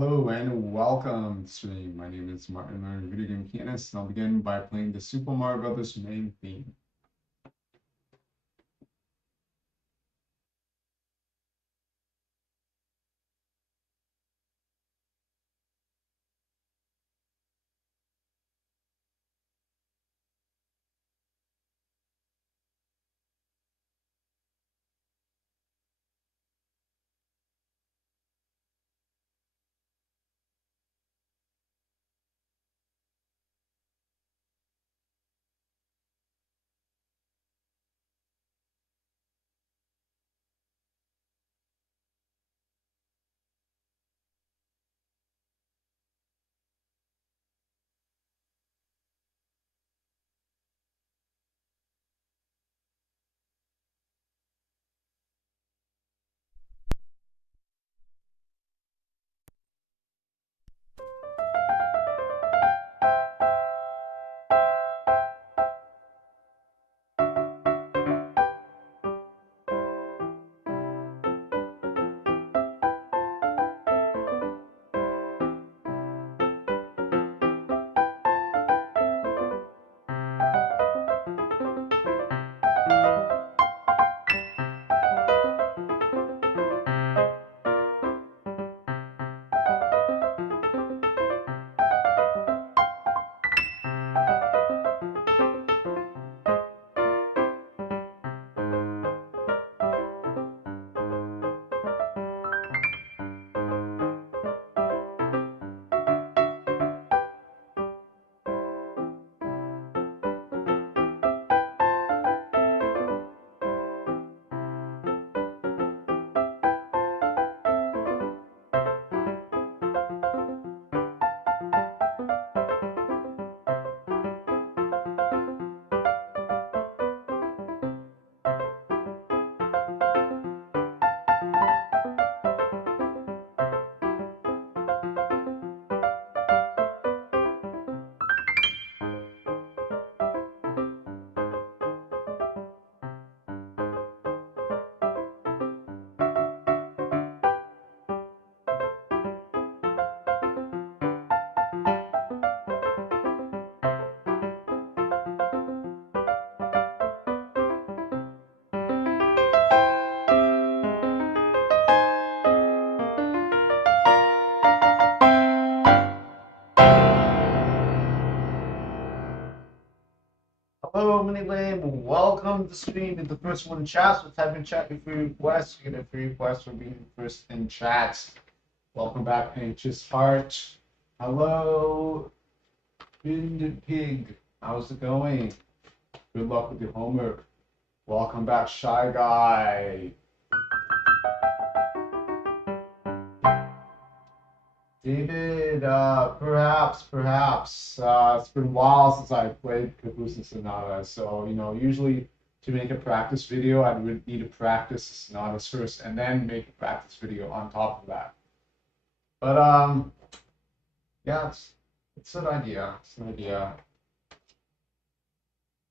Hello and welcome to stream. My name is Martin, I'm a video game pianist, and I'll begin by playing the Super Mario Brothers main theme. Hello, Mini Lame. Welcome to the stream. If the first one in chat, so type in chat your free request. You get a free request for being first in chat. Welcome back, Anxious Heart. Hello, Pinned Pig. How's it going? Good luck with your homework. Welcome back, Shy Guy. David, perhaps. It's been a while since I played Caboose Sonata, so usually to make a practice video, I would need to practice the sonatas first, and then make a practice video on top of that. But yeah, it's an idea. It's an idea.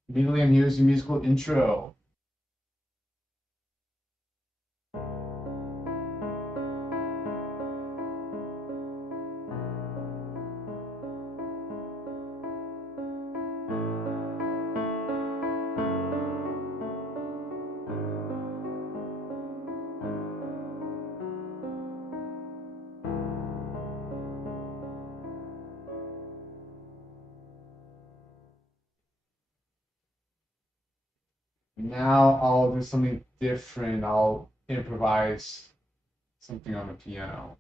Immediately, I'm using musical intro. Now I'll do something different. I'll improvise something on the piano.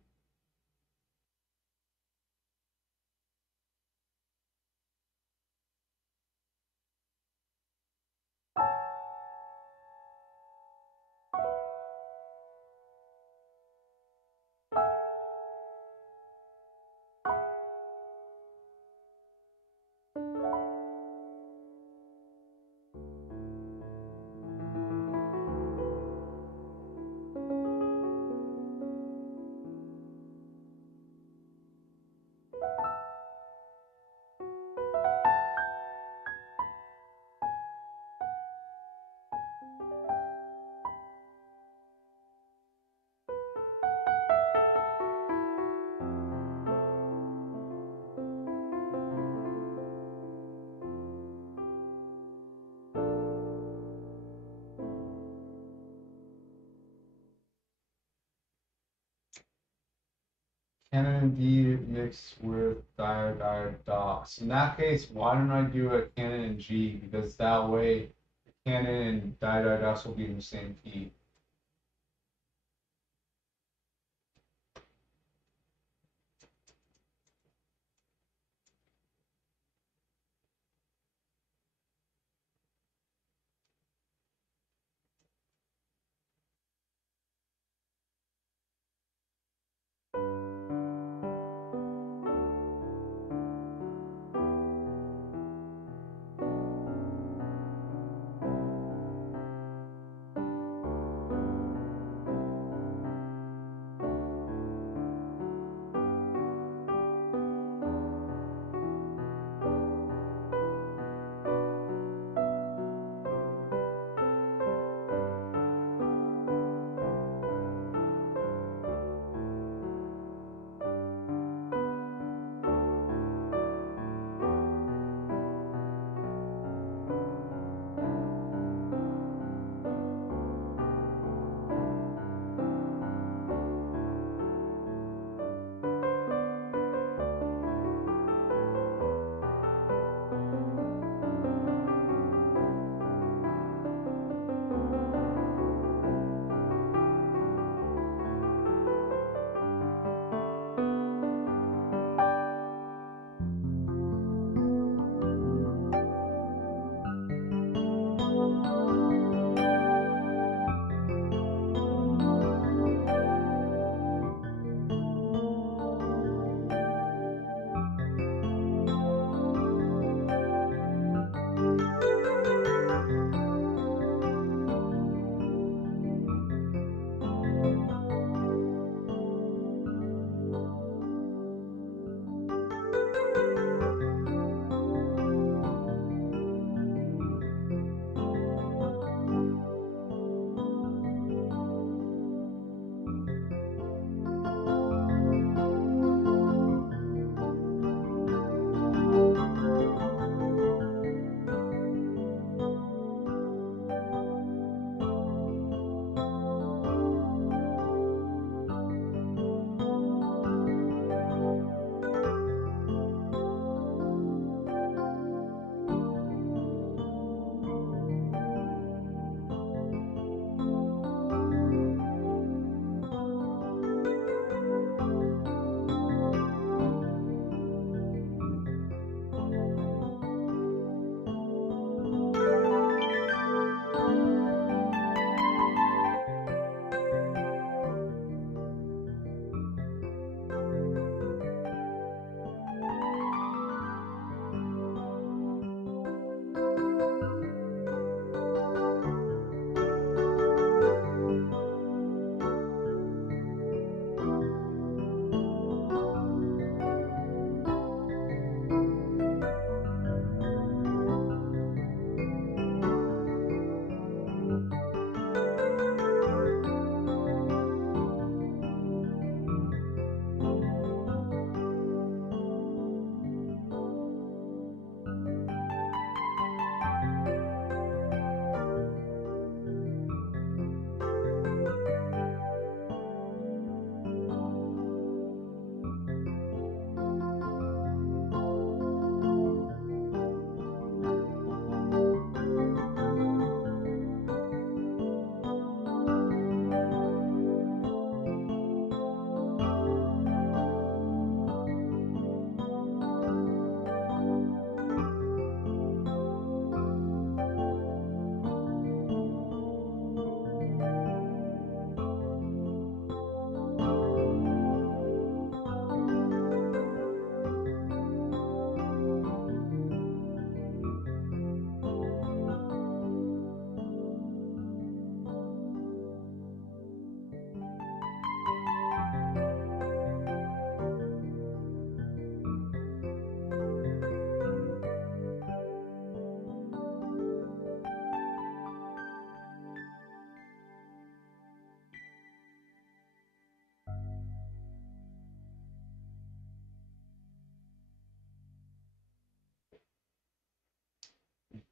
Canon D mixed with docs. In that case, why don't I do a Canon and G? Because that way, the Canon and docs will be in the same key.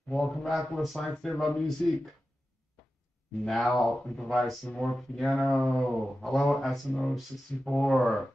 Welcome back. Let's science today about music. Now I'll improvise some more piano. Hello, SNO64.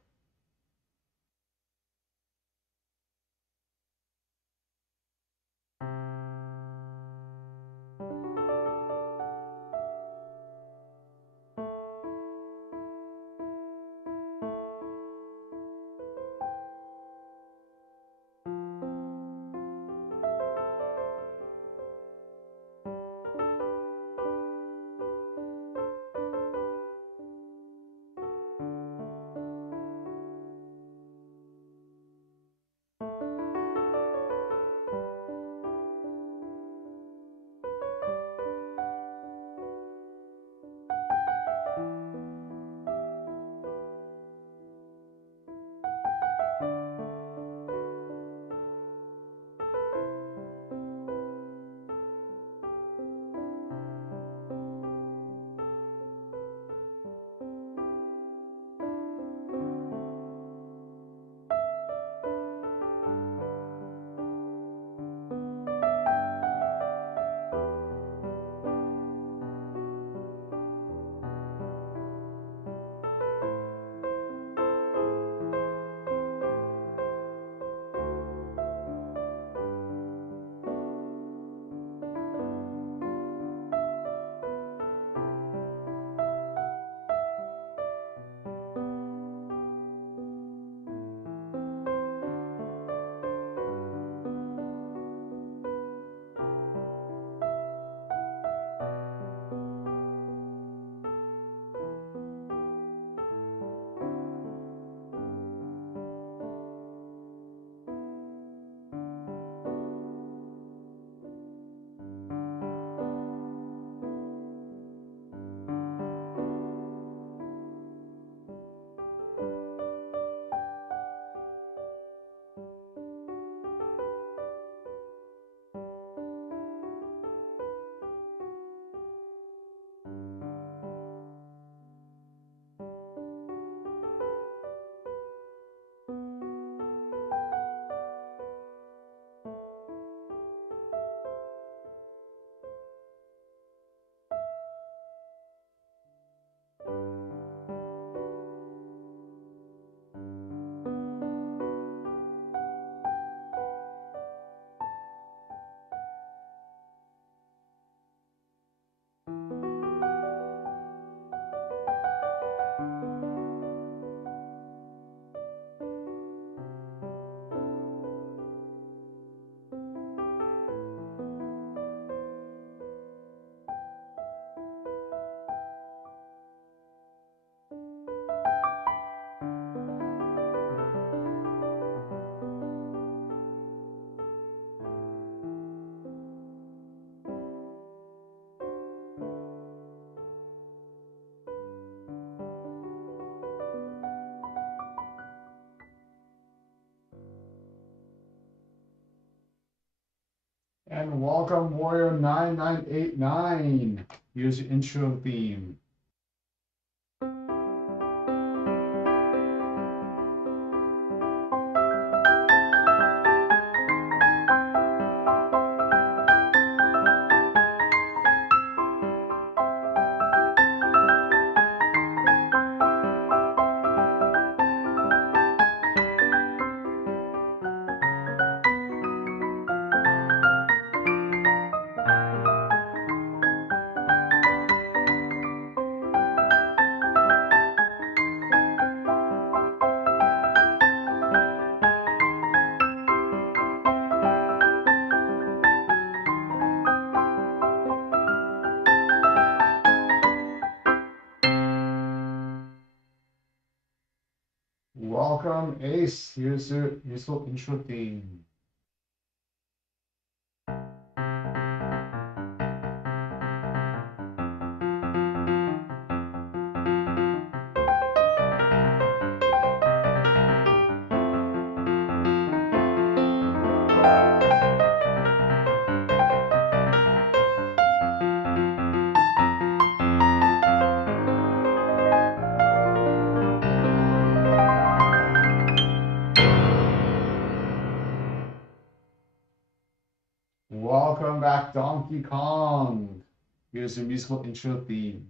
Welcome, Warrior 9989. Here's your intro theme. Welcome, Ace. Here's your useful intro theme. Welcome back, Donkey Kong. Here's your musical intro theme.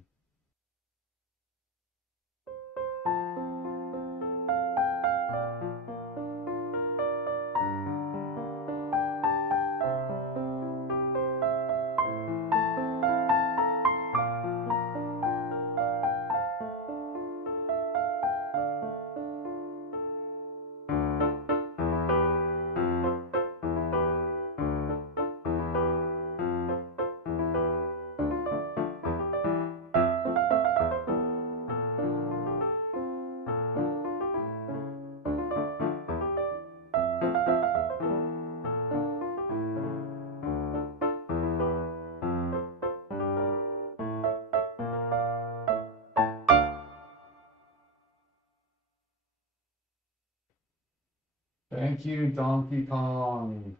Thank you, Donkey Kong.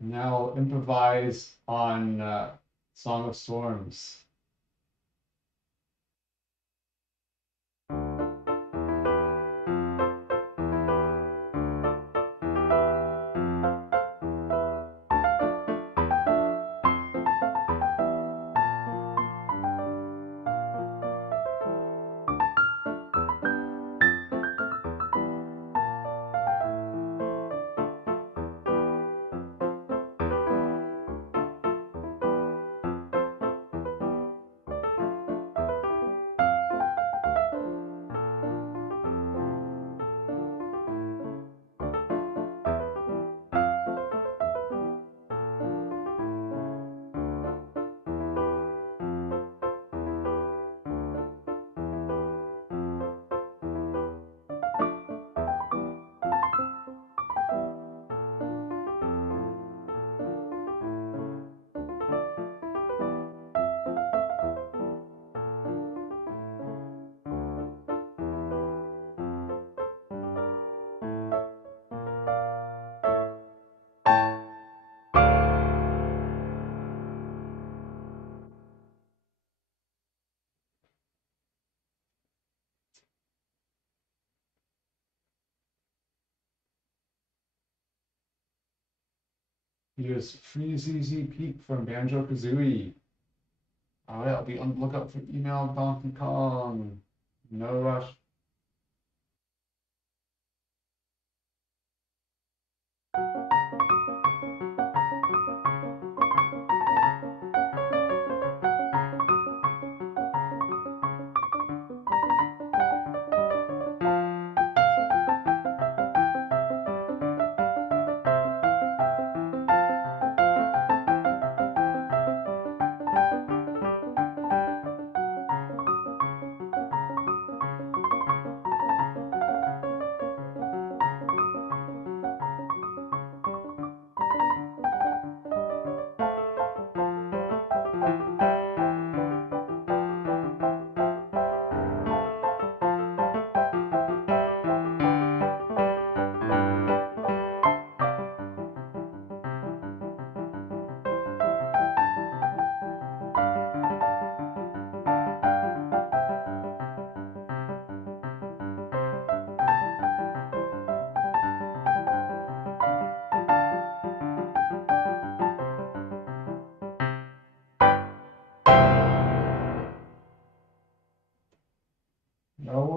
Now I'll improvise on Song of Storms. Here's Free ZZ Peak from Banjo-Kazooie. All right, I'll be on the lookout for email, Donkey Kong. No rush.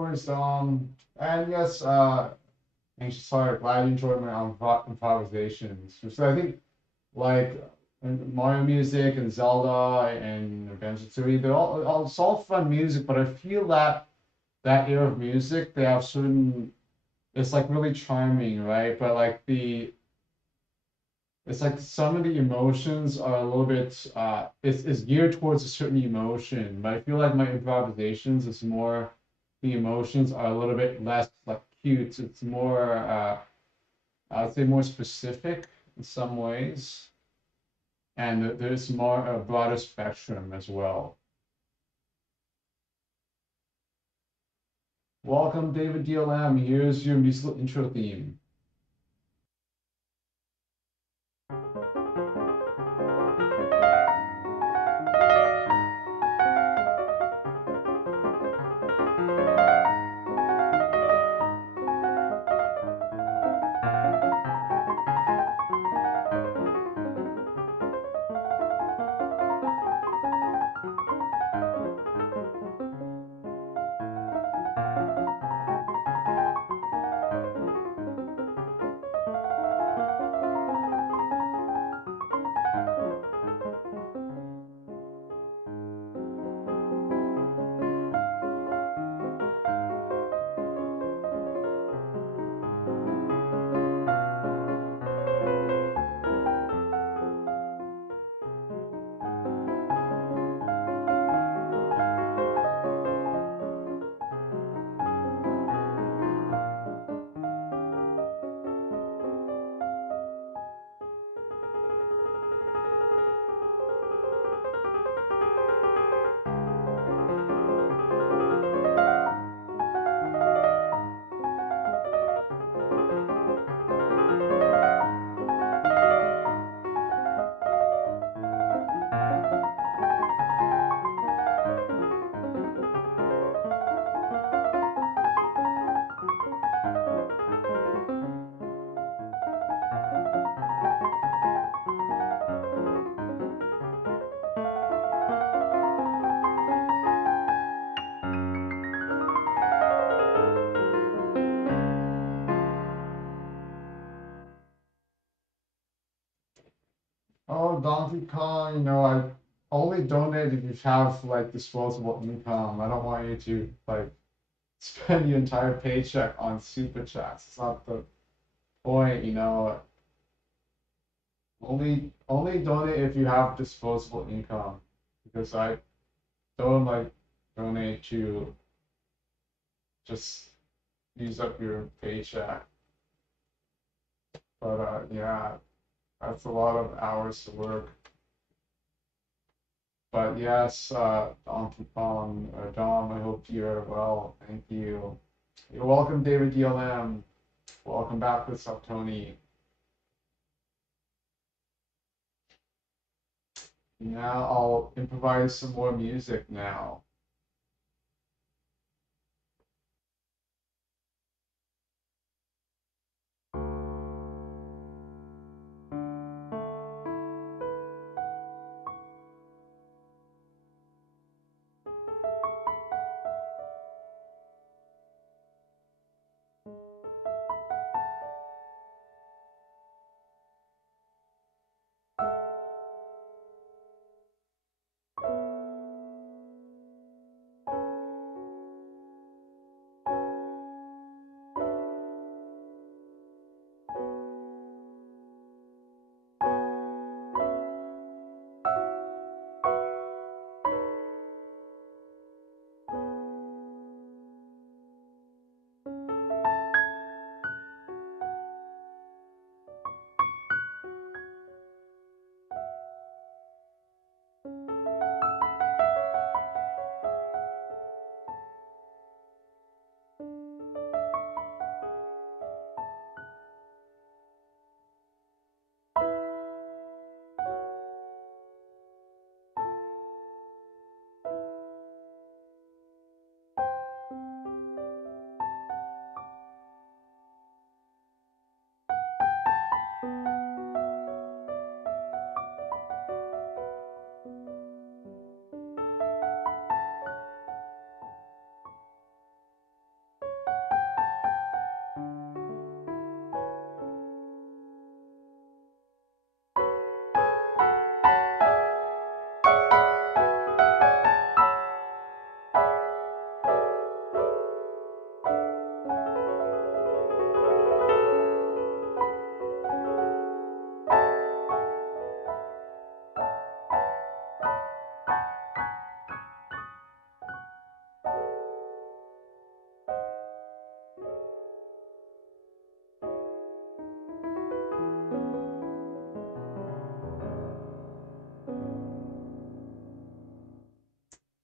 worries. And yes, Anxious Heart, glad you enjoyed my improvisations. So I think like Mario music and Zelda and Adventure 3, it's all fun music, but I feel that that era of music, they have certain, it's like really charming, right? But like it's like some of the emotions are a little bit, it's geared towards a certain emotion, but I feel like my improvisations is more, the emotions are a little bit less like cute. It's more, I'd say more specific in some ways, and there's more a broader spectrum as well. Welcome, David DLM. Here's your musical intro theme. Oh, Donkey Kong, I only donate if you have like disposable income. I don't want you to like spend your entire paycheck on super chats. It's not the point. Only donate if you have disposable income. Because I don't like donate to just use up your paycheck. But yeah, that's a lot of hours to work. But yes, Donkey Kong, Dom, I hope you're well. Thank you. You're welcome, David DLM. Welcome back. What's up, Tony? Now I'll improvise some more music now.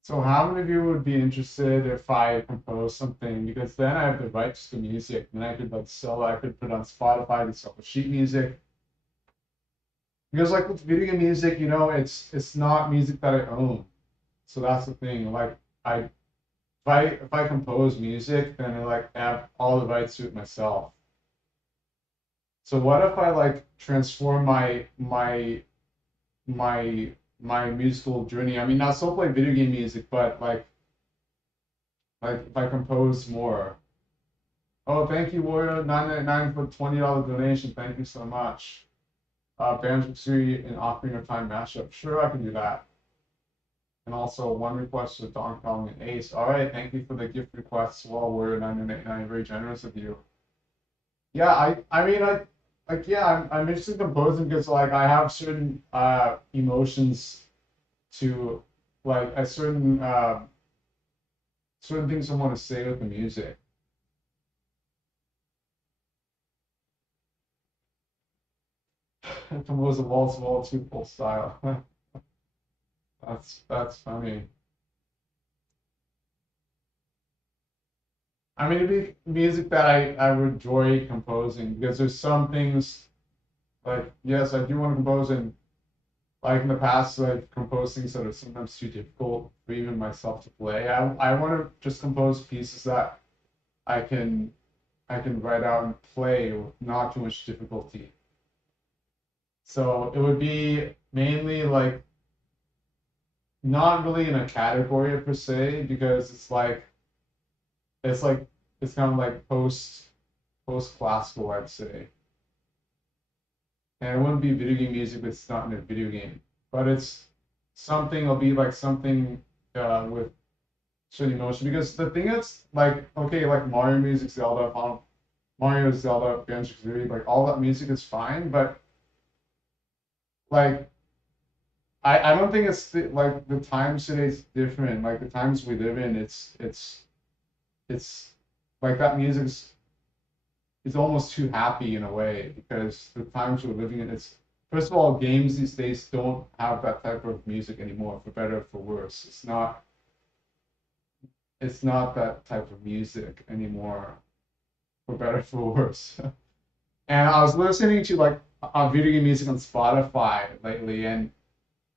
So how many of you would be interested if I compose something? Because then I have the rights to music, and I could like sell. I could put it on Spotify and sell the sheet music. Because like with video game music, you know, it's not music that I own. So that's the thing. Like I if I compose music, then I like have all the rights to it myself. So what if I like transform my my musical journey? I mean, I still play video game music, but like if I compose more. Oh, thank you, Warrior 999 for $20 donation. Thank you so much. Banjo-Kazooie and Ocarina of Time mashup. Sure, I can do that. And also one request to Donkey Kong and Ace. All right, thank you for the gift requests. Well, Warrior 999, very generous of you. Yeah, I mean like yeah, I'm interested in composing because like I have certain emotions to like a certain things I want to say with the music. Compose a waltz wall two full style. That's funny. I mean, it'd be music that I would enjoy composing because there's some things like yes, I do want to compose and like in the past I've composed things that are sometimes too difficult for even myself to play. I want to just compose pieces that I can I can write out and play with not too much difficulty. So it would be mainly like not really in a category per se because it's like it's kind of like post classical, I'd say. And it wouldn't be video game music if it's not in a video game. But it's something, it'll be like something with certain emotion. Because the thing is, like, okay, like Mario music, Zelda, Mario, Zelda, Banjo-Kazooie, like all that music is fine, but like I don't think it's like the times today is different. Like the times we live in, it's like that music's it's almost too happy in a way because the times we're living in, it's first of all, games these days don't have that type of music anymore, for better or for worse. It's not that type of music anymore, for better or for worse. And I was listening to like video game music on Spotify lately, and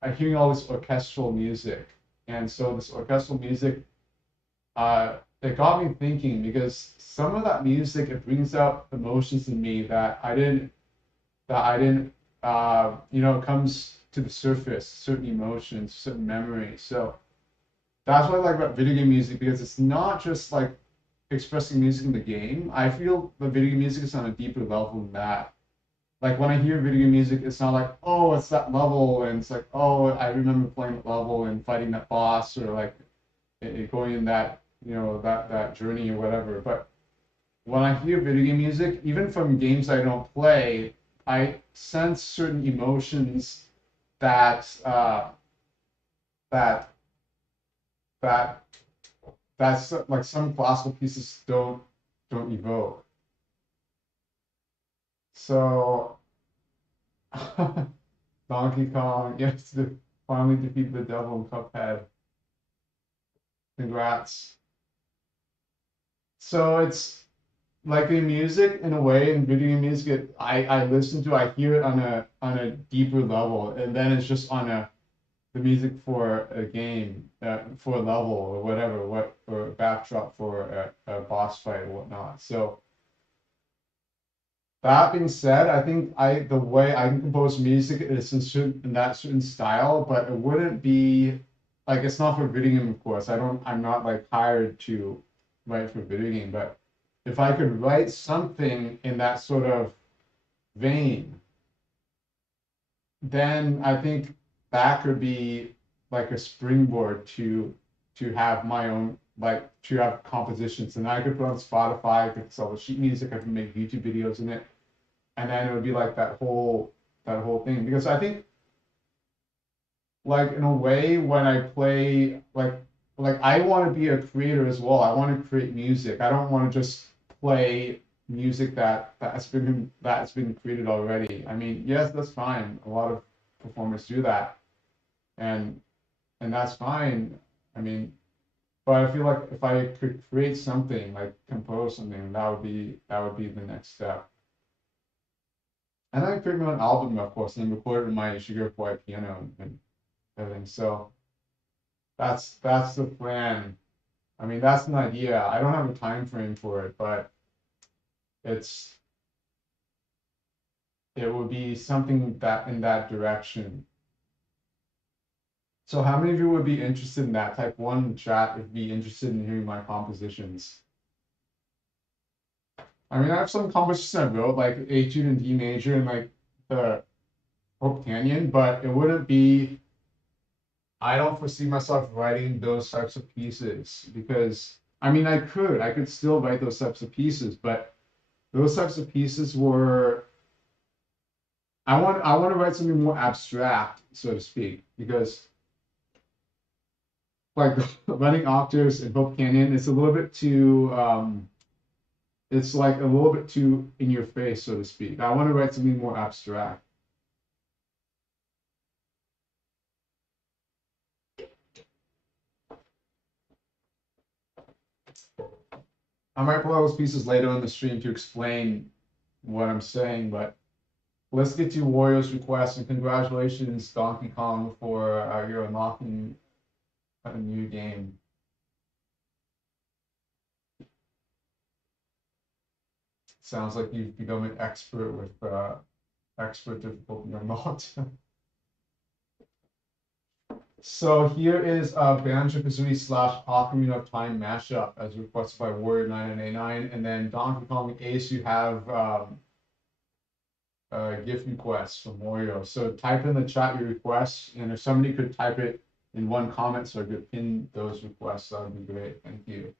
I'm hearing all this orchestral music. And so this orchestral music, it got me thinking because some of that music it brings out emotions in me that I didn't you know, it comes to the surface, certain emotions, certain memories. So that's what I like about video game music because it's not just like expressing music in the game. I feel the video game music is on a deeper level than that. Like when I hear video game music, it's not like, oh, it's that level, and it's like, oh, I remember playing that level and fighting that boss, or like going in that, you know, that journey or whatever. But when I hear video game music, even from games I don't play, I sense certain emotions that that that that's like some classical pieces don't evoke. So Donkey Kong, yes, to finally defeat the devil in Cuphead. Congrats. So it's like the music in a way in video game music I listen to I hear it on a deeper level and then it's just on a the music for a game for a level or whatever what or a backdrop for a boss fight or whatnot. So that being said, I think the way I can compose music is in that certain style, but it wouldn't be like it's not for video game, of course. I'm not like hired to write for video game, but if I could write something in that sort of vein, then I think that could be like a springboard to have my own like to have compositions, and I could put on Spotify, I could sell the sheet music, I could make YouTube videos in it, and then it would be like that whole thing. Because I think like in a way when I play like I want to be a creator as well. I want to create music. I don't want to just play music that's been created already. I mean, yes, that's fine. A lot of performers do that, and that's fine. I mean, but I feel like if I could create something, like compose something, that would be the next step. And I create my own album, of course, and then record it in my sugar white piano and everything. So that's the plan. I mean, that's an idea. I don't have a time frame for it, but it's it would be something that in that direction. So how many of you would be interested in that? Type one in the chat if you'd be interested in hearing my compositions. I mean, I have some compositions I wrote, like Etude in D major and like the Hope Canyon, but it wouldn't be, I don't foresee myself writing those types of pieces because, I mean, I could still write those types of pieces, but those types of pieces were, I want to write something more abstract, so to speak, because like running octaves in Hope Canyon, it's a little bit too, it's like a little bit too in your face, so to speak. I want to write something more abstract. I might pull those pieces later in the stream to explain what I'm saying, but let's get to Wario's request, and congratulations, Donkey Kong, for your unlocking a new game. Sounds like you've become an expert with expert difficulty unlocked. So here is Banjo-Kazooie / Ocarina of Time mashup as requested by Warrior9989, and then Donkey Kong Ace, you have gift requests from Wario. So type in the chat your requests, and if somebody could type it in one comment so I could pin those requests, that would be great. Thank you.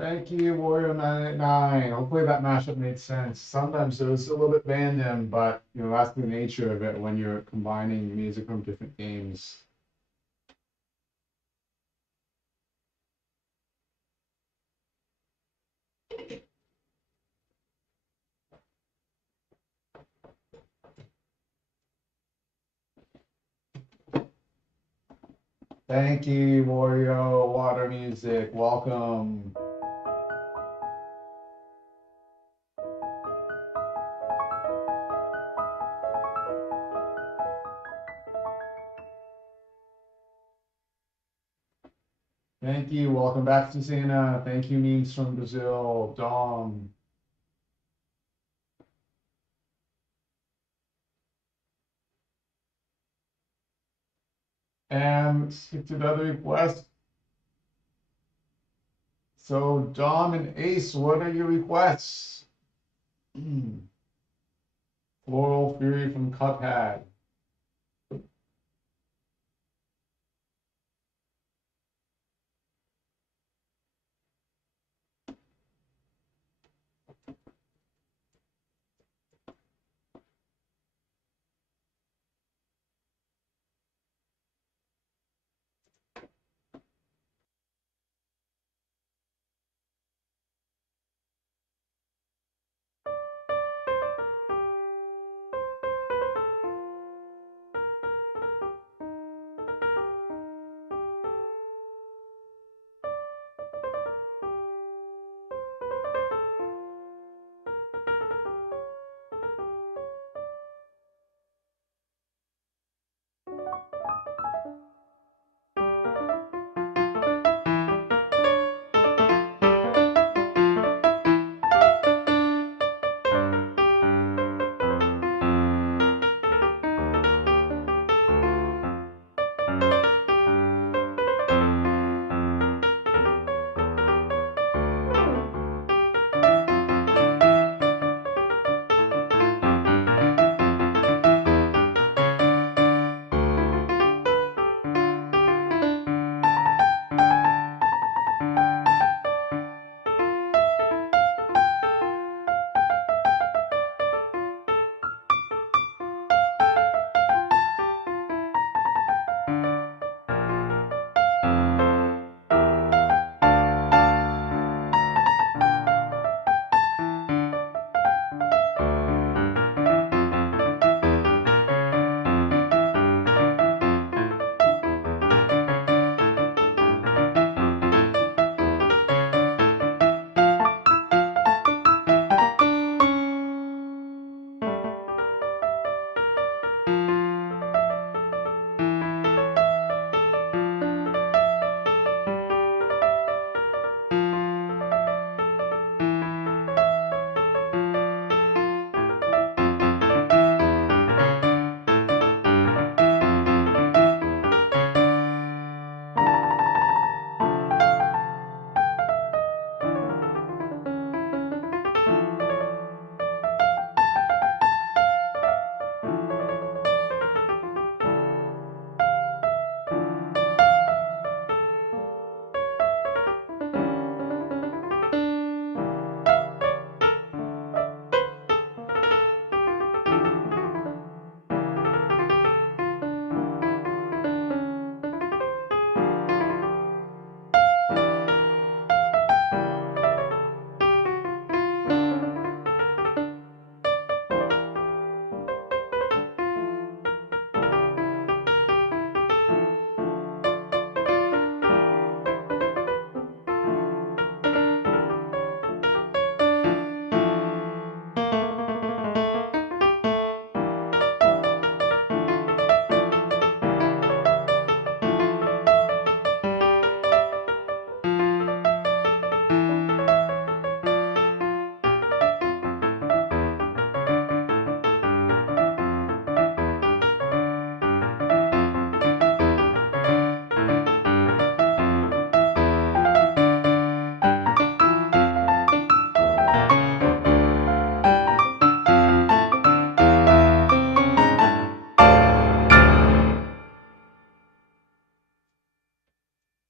Thank you, Warrior989. Hopefully that mashup made sense. Sometimes it was a little bit random, but you know that's the nature of it when you're combining music from different games. Thank you, Wario Water Music. Welcome. Thank you. Welcome back, Susanna. Thank you, Memes from Brazil. Dom. And skip to the other request. So, Dom and Ace, what are your requests? Floral Fury from Cuphead.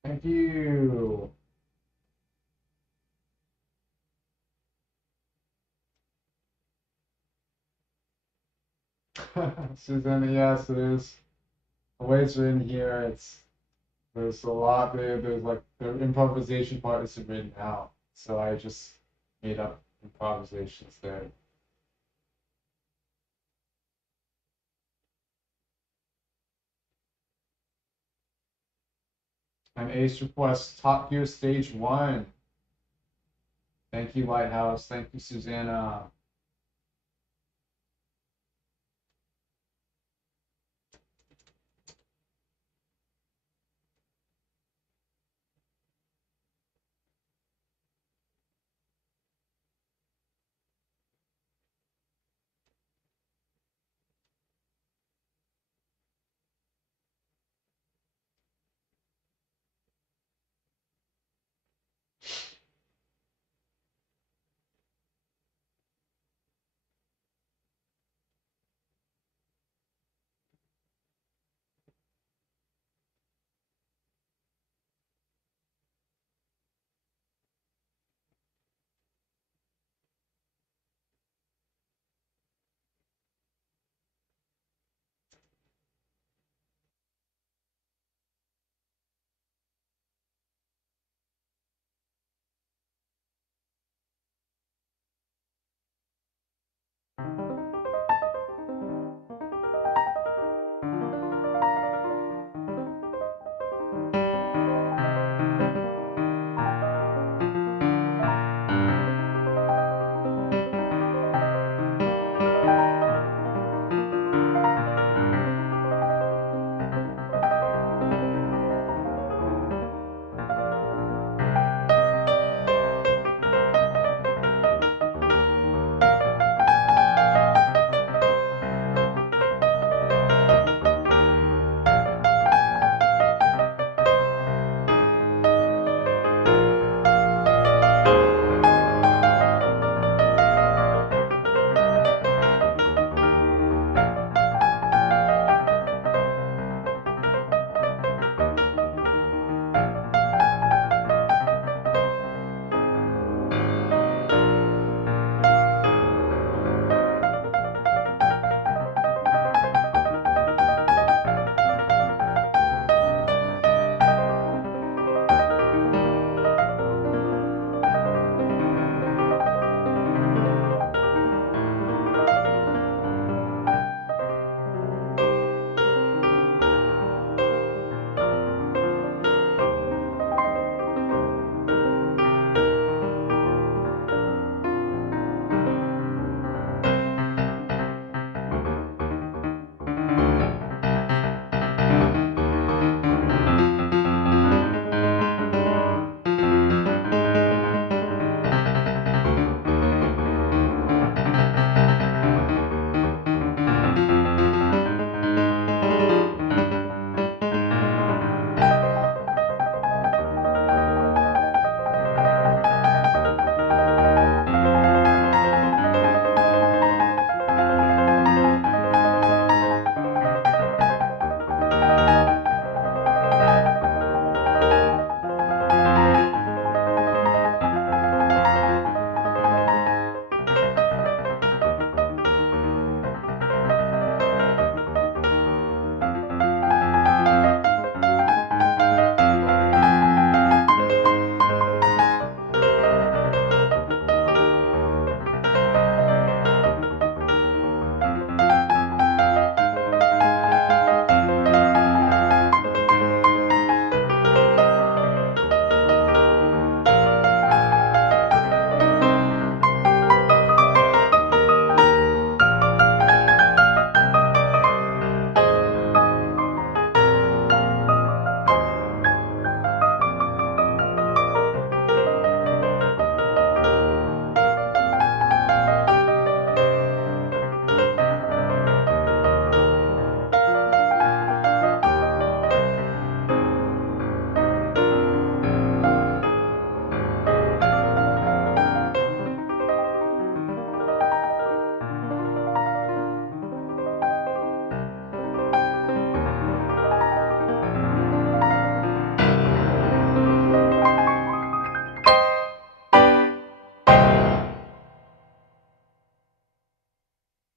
Thank you. Susanna, yes, it is. The weights are in here. There's a lot there. There's like the improvisation part isn't written out, so I just made up improvisations there. And Ace requests Top Gear Stage 1. Thank you, Lighthouse. Thank you, Susanna.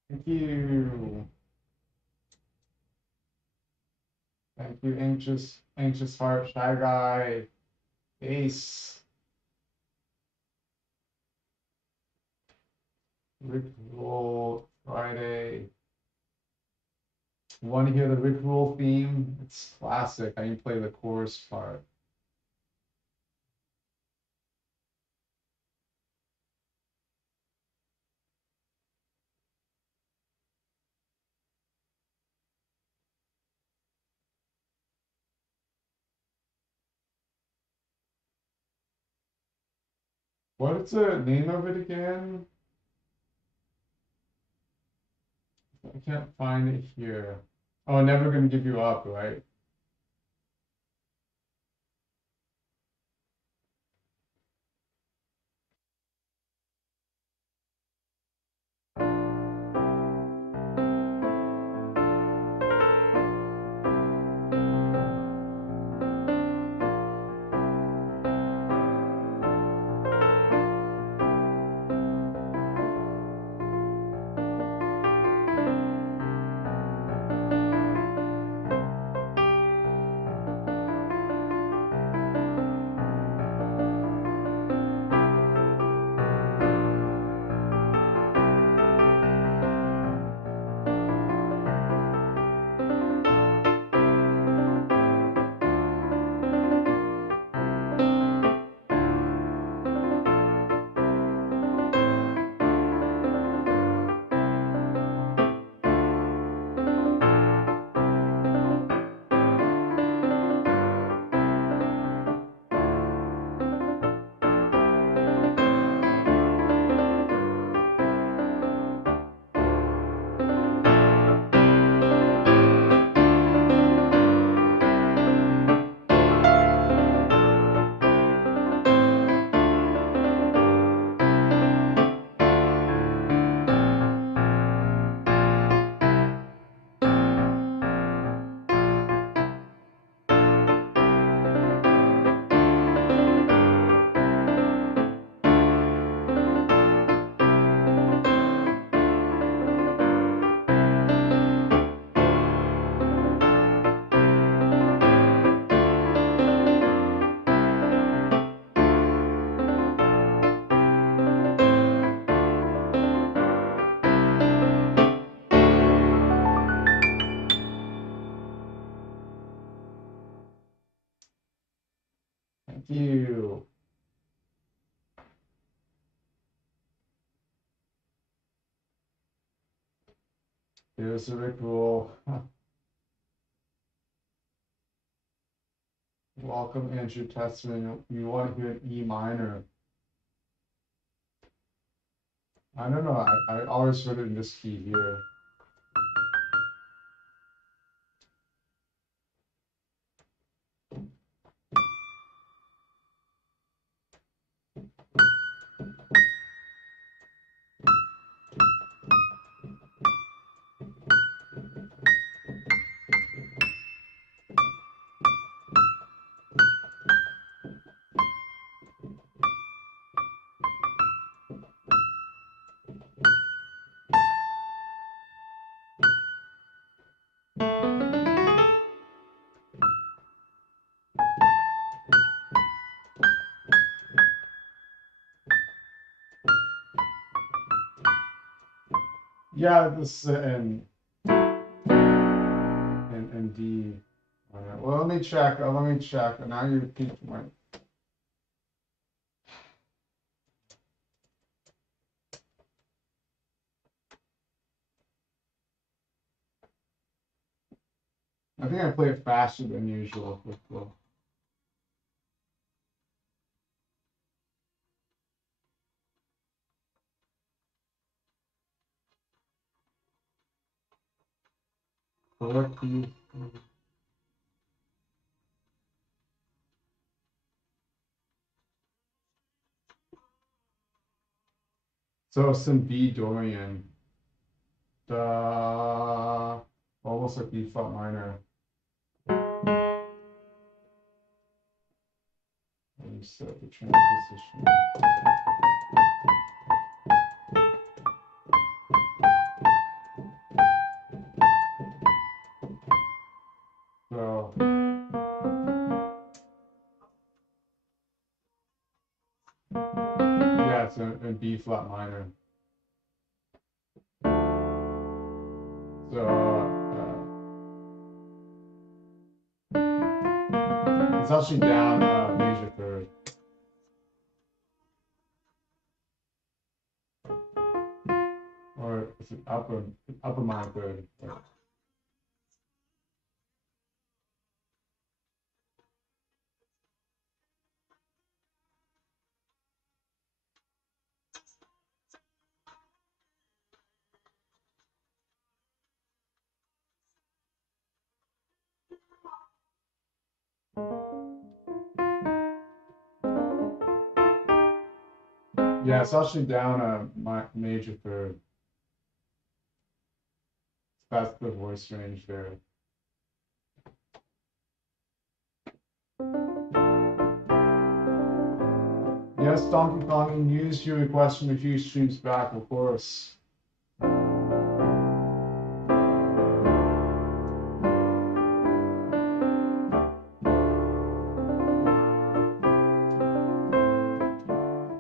Thank you. you, anxious heart, shy guy, Ace, Rick Roll, Friday. Want to hear the Rick Roll theme? It's classic. I can play the chorus part. What's the name of it again? I can't find it here. Oh, Never Gonna Give You Up, right? Thank you. Here's the Rick Roll. Welcome, Andrew Testman. You want to hear an E minor? I don't know. I always heard it in this key here. Yeah, this and D. Well, let me check. Let me check. Now you piqued my. I think I play it faster than usual with the. Correct key. So some B Dorian. Almost like B flat minor. Let me set the transposition. So Yeah, it's in B flat minor. So it's actually down major third. Or it's an upper minor third. Yeah, it's actually down a major third. That's the voice range there. Yes, Donkey Kong, use your request from a few streams back, of course.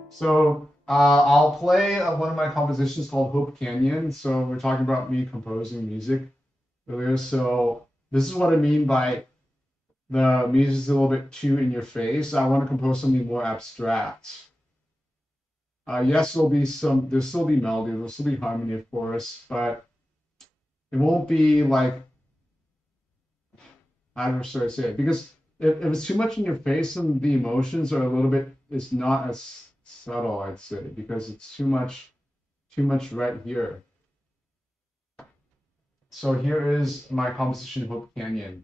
So I'll play one of my compositions called Hope Canyon. So we're talking about me composing music earlier. So this is what I mean by the music's a little bit too in your face. I want to compose something more abstract. Yes, there'll still be melody, there'll still be harmony, of course, but it won't be like, I don't know, should I say it? Because if it's too much in your face and the emotions are a little bit, it's not as subtle, I'd say, because it's too much right here. So here is my composition, Hope Canyon.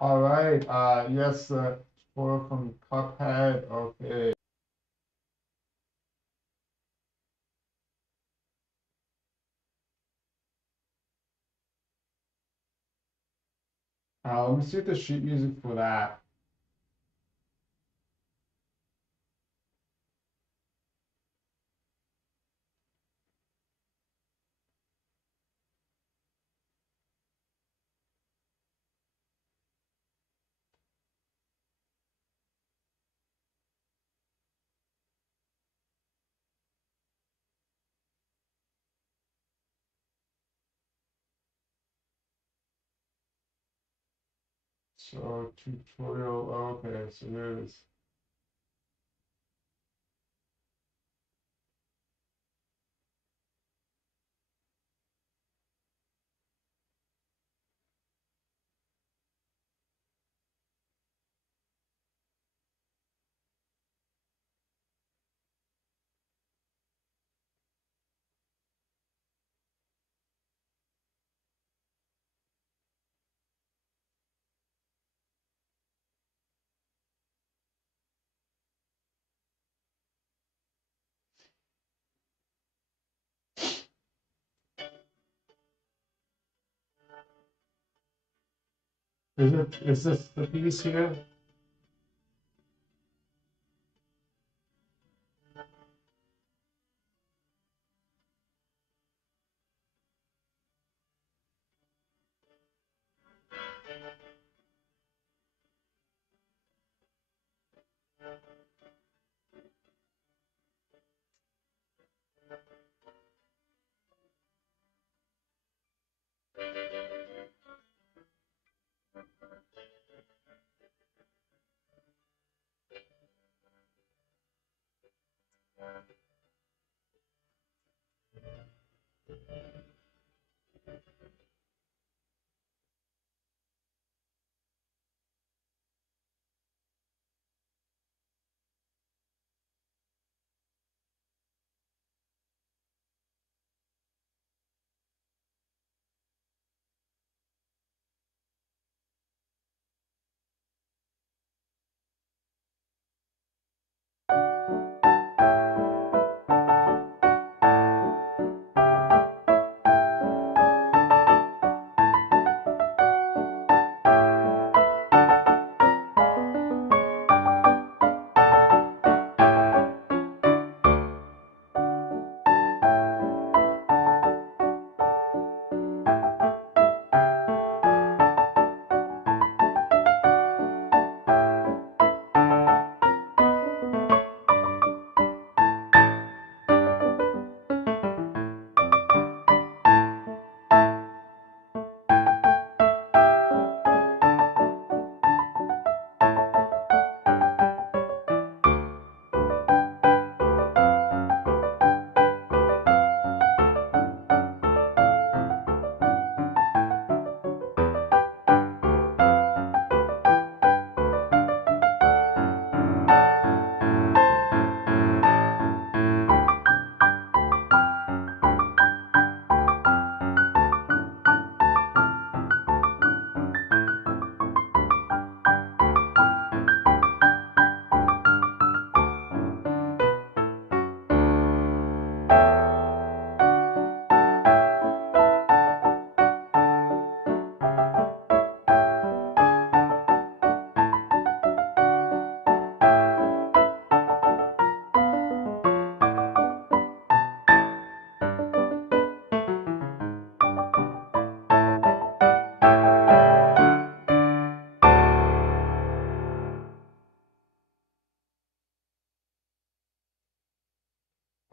All right. Yes, tutorial from Cuphead. Okay. Let me see the sheet music for that. So tutorial. Okay, so here it is. Is this the piece here?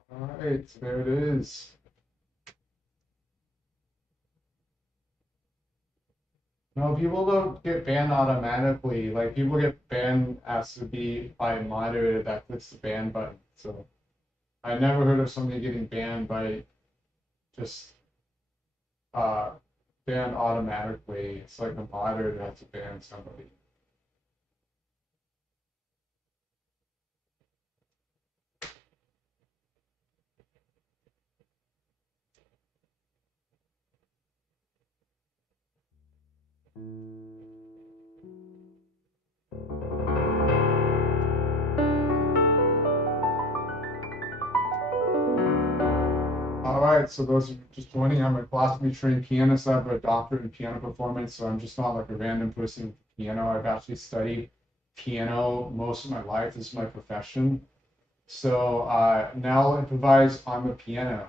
All right, there it is. No, people don't get banned automatically. Like people get banned as to be by a moderator that clicks the ban button. So I never heard of somebody getting banned by just uh banned automatically. It's like a moderator has to ban somebody. like, so those are just joining, I'm a classically trained pianist. I have a doctorate in piano performance, so I'm just not like a random person with piano. I've actually studied piano most of my life. This is my profession. So now I'll improvise on the piano.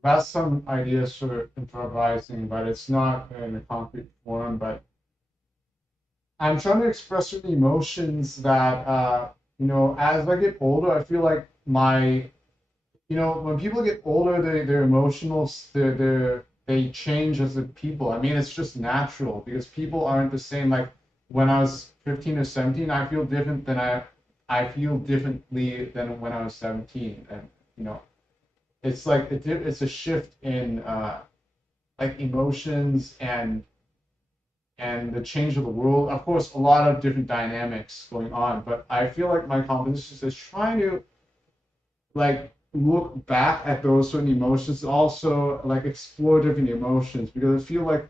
That's some ideas for improvising, but it's not in a concrete form. But I'm trying to express certain emotions that, as I get older, I feel like when people get older, their emotionals, they change as a people. I mean, it's just natural because people aren't the same. Like when I was 15 or 17, I feel different than I feel differently than when I was 17, and it's like it's a shift in like emotions and the change of the world. Of course, a lot of different dynamics going on, but I feel like my composition is trying to like look back at those certain emotions, also like explore different emotions, because I feel like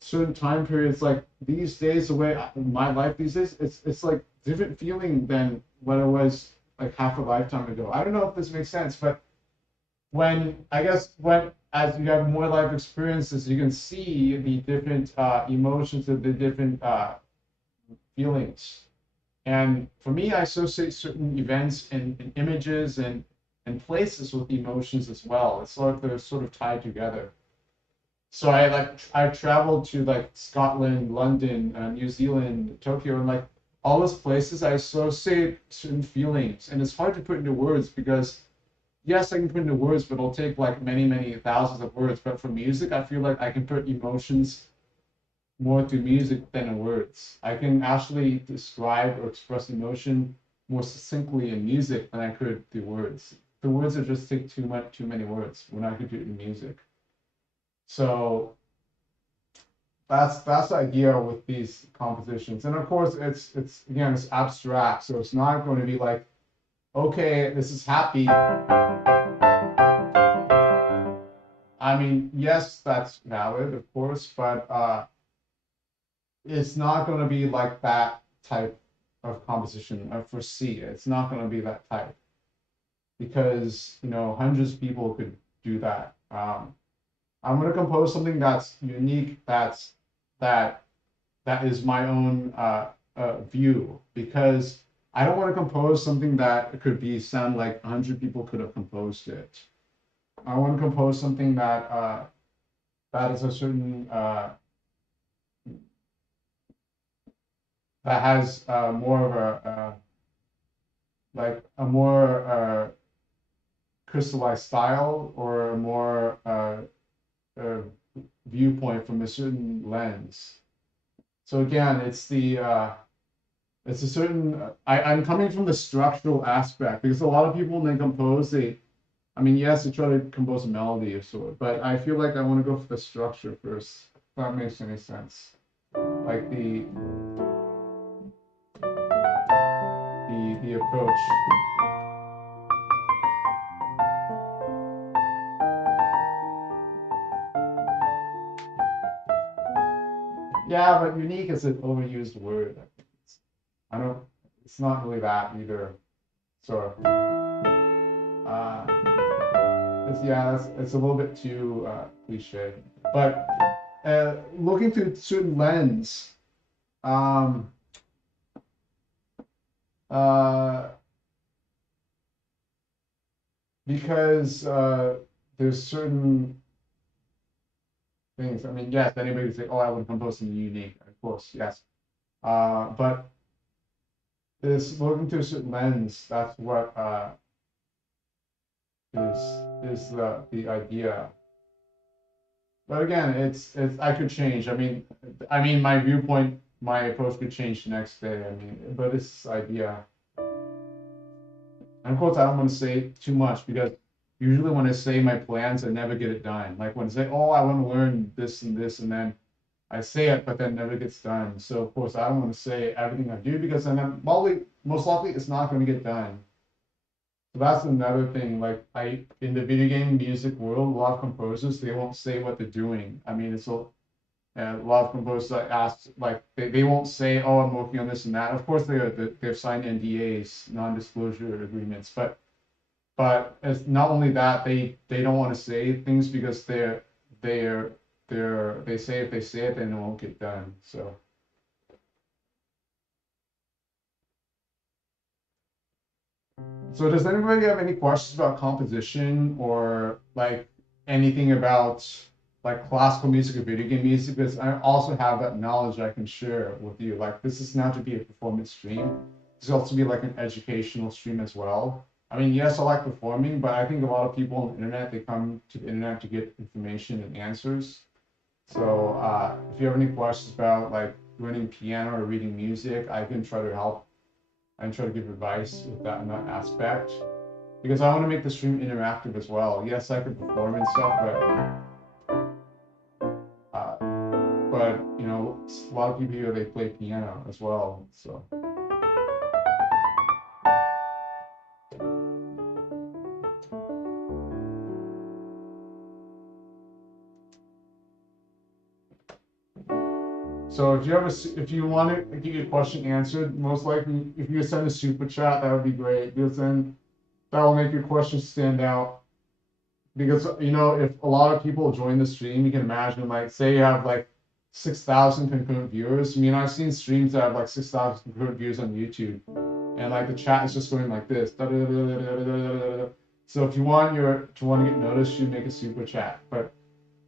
certain time periods, like these days, the way my life these days, it's like different feeling than what it was like half a lifetime ago. I don't know if this makes sense, but when as you have more life experiences, you can see the different emotions of the different feelings. And for me, I associate certain events and images and places with emotions as well. It's like they're sort of tied together. So I've traveled to like Scotland, London, New Zealand, Tokyo, and like all those places I associate certain feelings, and it's hard to put into words because yes, I can put into words, but it'll take like many, many thousands of words. But for music, I feel like I can put emotions more through music than in words. I can actually describe or express emotion more succinctly in music than I could through words. The words would just take too many words when I could do it in music. So that's the idea with these compositions. And of course, it's again, it's abstract, so it's not going to be like, okay, this is happy. I mean, yes, that's valid, of course, but it's not going to be like that type of composition for C. It's not going to be that type because hundreds of people could do that. I'm going to compose something that's unique, that is my own view, because I don't want to compose something that could sound like 100 people could have composed it. I want to compose something that is a certain that has more of a more crystallized style, or a more viewpoint from a certain lens. So again, it's the it's a certain, I'm coming from the structural aspect, because a lot of people, when they compose, I mean, yes, they try to compose a melody of sort, but I feel like I want to go for the structure first, if that makes any sense. Like the approach. Yeah, but unique is an overused word. I don't, it's not really that either. So, it's a little bit too cliche. But looking through certain lens, because there's certain things. I mean, yes, anybody would say, "Oh, I would compose something unique." Of course, yes. But this looking through a certain lens. That's what is the idea. But again, it's I could change. I mean, my viewpoint, my approach could change the next day. I mean, but it's this idea. And of course, I don't want to say too much, because usually when I say my plans, I never get it done. Like when I say, "Oh, I want to learn this and this," and then I say it, but then never gets done. So of course, I don't want to say everything I do, because then most likely it's not going to get done. So that's another thing. Like in the video game music world, a lot of composers, they won't say what they're doing. I mean, it's a lot of composers I ask, like they won't say, "Oh, I'm working on this and that." Of course, they've signed NDAs, non-disclosure agreements, but it's not only that, they don't want to say things, because they say if they say it, then it won't get done. So does anybody have any questions about composition, or like anything about like classical music or video game music? Because I also have that knowledge I can share with you. Like, this is not to be a performance stream. This will also be like an educational stream as well. I mean, yes, I like performing, but I think a lot of people on the internet, they come to the internet to get information and answers. So if you have any questions about like learning piano or reading music, I can try to help and try to give advice with that in that aspect, because I want to make the stream interactive as well. Yes, I can perform and stuff, but you know, a lot of people here, they play piano as well. So if you want to get your question answered, most likely if you send a super chat, that would be great, because then that will make your question stand out. Because you know, if a lot of people join the stream, you can imagine, like, say you have like 6,000 concurrent viewers. I mean, I've seen streams that have like 6,000 concurrent viewers on YouTube, and like the chat is just going like this. So if you want to get noticed, you make a super chat. But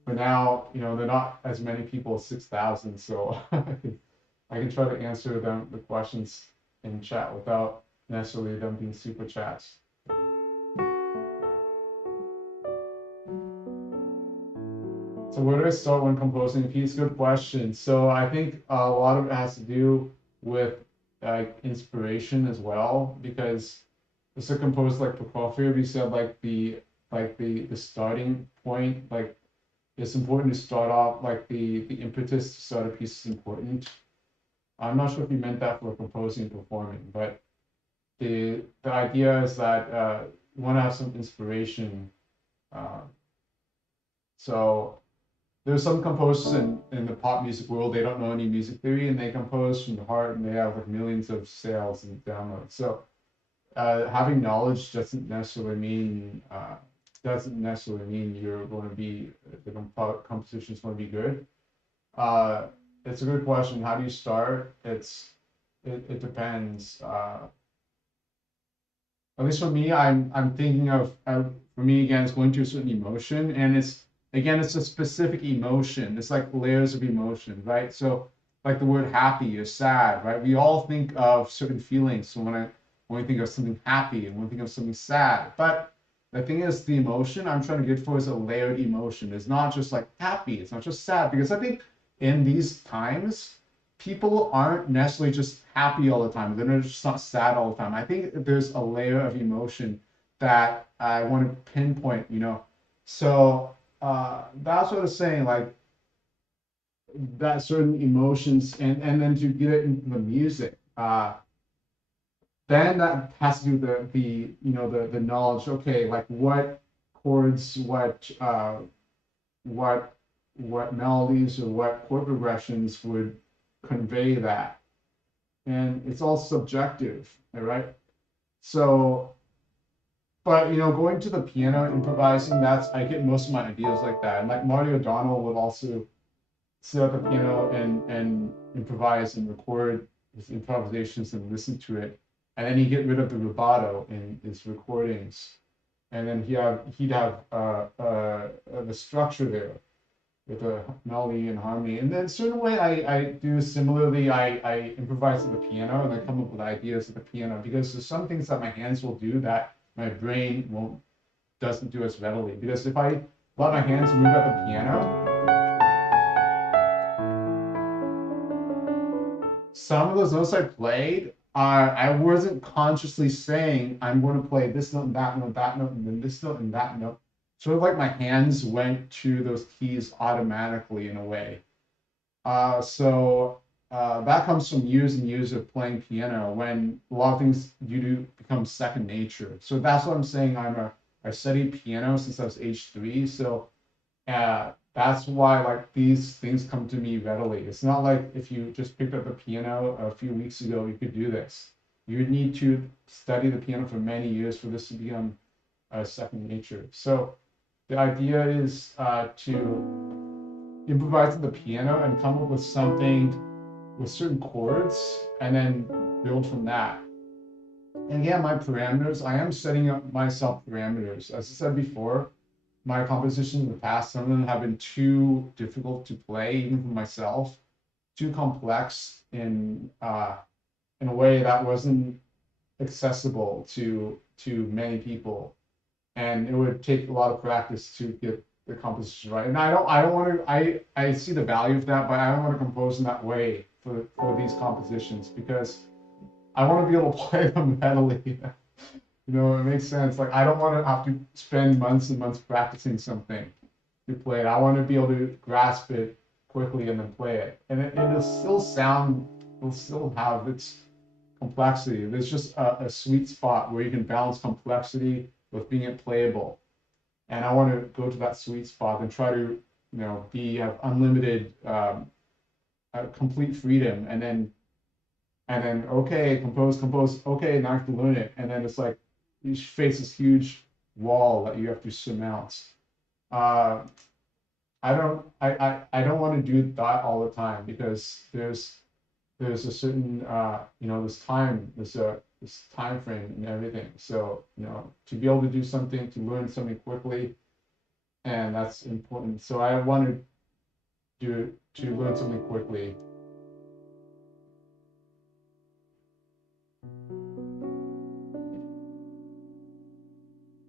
for now, you know, they're not as many people as 6,000, so I can try to answer the questions in chat without necessarily them being super chats. So where do I start when composing a piece? Good question. So I think a lot of it has to do with like inspiration as well, because it's a composer like Prokofiev, we said like the starting point, like it's important to start off, like the impetus to start a piece is important. I'm not sure if you meant that for composing and performing, but the idea is that you want to have some inspiration. So there's some composers in the pop music world, they don't know any music theory, and they compose from the heart, and they have like millions of sales and downloads. So having knowledge doesn't necessarily mean you're going to be, the composition is going to be good. It's a good question. How do you start? It depends. At least for me, I'm thinking of, for me again, it's going to a certain emotion, and it's a specific emotion. It's like layers of emotion, right? So like the word happy or sad, right? We all think of certain feelings. So when we think of something happy, and when we think of something sad, but the thing is, the emotion I'm trying to get for is a layered emotion. It's not just like happy. It's not just sad, because I think in these times, people aren't necessarily just happy all the time. They're just not sad all the time. I think there's a layer of emotion that I want to pinpoint, you know. So that's what I was saying, like that certain emotions, and then to get it into the music. Then that has to do the you know the knowledge. Okay, like what chords, what melodies or what chord progressions would convey that, and it's all subjective, all right? So, but you know, going to the piano, improvising, that's I get most of my ideas like that. And like Marty O'Donnell would also sit at the piano and improvise and record his improvisations and listen to it, and then he'd get rid of the rubato in his recordings, and then he'd have the structure there with a melody and harmony. And then a certain way I do similarly, I improvise at the piano and I come up with ideas at the piano, because there's some things that my hands will do that my brain doesn't do as readily. Because if I let my hands move at the piano, some of those notes I played I wasn't consciously saying I'm going to play this note, that note, and then this note and that note. Sort of like my hands went to those keys automatically in a way. So that comes from years and years of playing piano, when a lot of things you do become second nature. So that's what I'm saying. I studied piano since I was age 3. So that's why like these things come to me readily. It's not like if you just picked up the piano a few weeks ago, you could do this. You would need to study the piano for many years for this to become second nature. So the idea is to improvise at the piano and come up with something with certain chords and then build from that. And yeah, my parameters, I am setting up myself parameters. As I said before, my compositions in the past, some of them have been too difficult to play, even for myself, too complex in a way that wasn't accessible to many people. And it would take a lot of practice to get the composition right. And I don't want to, I see the value of that, but I don't want to compose in that way for these compositions, because I want to be able to play them readily. You know, it makes sense. Like, I don't want to have to spend months and months practicing something to play it. I want to be able to grasp it quickly and then play it. And it'll still have its complexity. There's just a sweet spot where you can balance complexity with being playable. And I want to go to that sweet spot and try to, you know, have unlimited, complete freedom. And then okay, compose. Okay, now I have to learn it. And then it's like you face this huge wall that you have to surmount. I don't want to do that all the time, because there's a certain you know, this time frame and everything. So, you know, to be able to do something, to learn something quickly, and that's important. So I want to learn something quickly.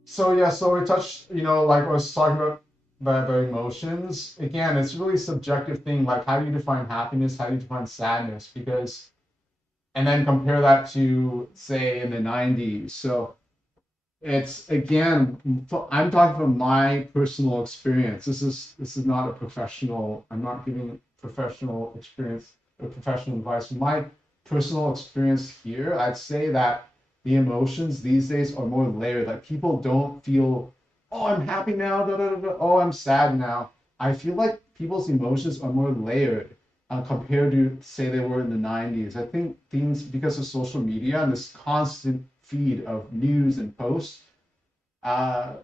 So yeah, so we touched, you know, like I was talking about the emotions. Again, it's really a subjective thing. Like, how do you define happiness? How do you define sadness? Because, and then compare that to, say, in the 90s. So it's, again, I'm talking from my personal experience. This is not a professional, I'm not giving professional experience or professional advice. From my personal experience here, I'd say that the emotions these days are more layered. Like, people don't feel, oh, I'm happy now, oh, I'm sad now. I feel like people's emotions are more layered compared to, say, they were in the 90s. I think things, because of social media and this constant feed of news and posts, we're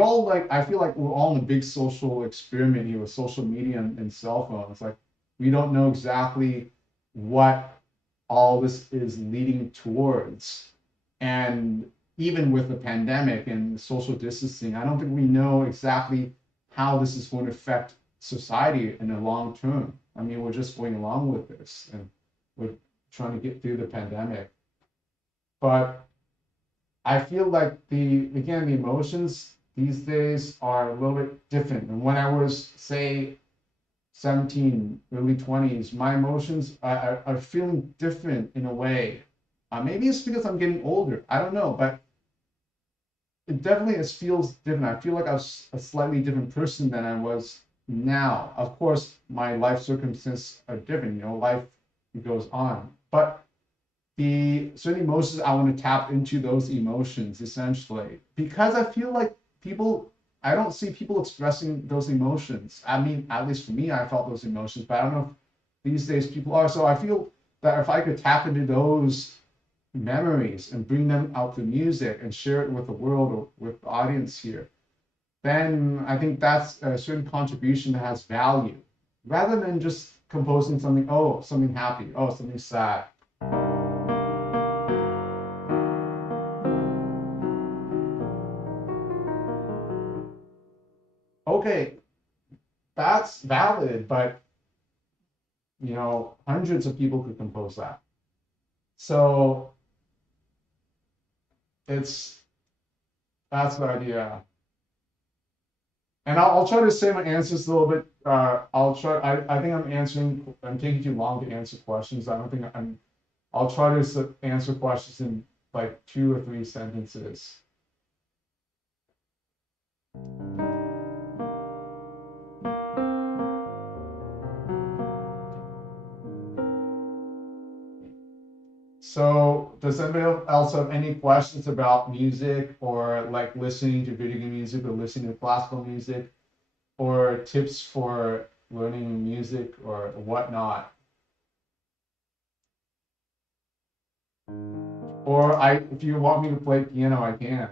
all like, I feel like we're all in a big social experiment here with social media and cell phones. Like, we don't know exactly what all this is leading towards. And even with the pandemic and social distancing, I don't think we know exactly how this is going to affect society in the long term. I mean, we're just going along with this, and we're trying to get through the pandemic. But I feel like the emotions these days are a little bit different. And when I was, say, 17, early 20s, my emotions are feeling different in a way. Maybe it's because I'm getting older. I don't know, but it definitely feels different. I feel like I was a slightly different person than I was now. Of course, my life circumstances are different. You know, life goes on, but the certain emotions I want to tap into those emotions essentially because I feel like people. I don't see people expressing those emotions. I mean, at least for me, I felt those emotions, but I don't know if these days people are. So I feel that if I could tap into those memories and bring them out to music and share it with the world or with the audience here, then I think that's a certain contribution that has value rather than just composing something, oh, something happy, oh, something sad. Okay, that's valid, but you know, hundreds of people could compose that. So it's that's the idea. And I'll try to say my answers a little bit. I'll try. I think I'm answering. I'm taking too long to answer questions. I don't think I'm. I'll try to answer questions in like 2 or 3 sentences. So, does anybody else have any questions about music or like listening to video game music or listening to classical music or tips for learning music or whatnot? Or if you want me to play piano, I can.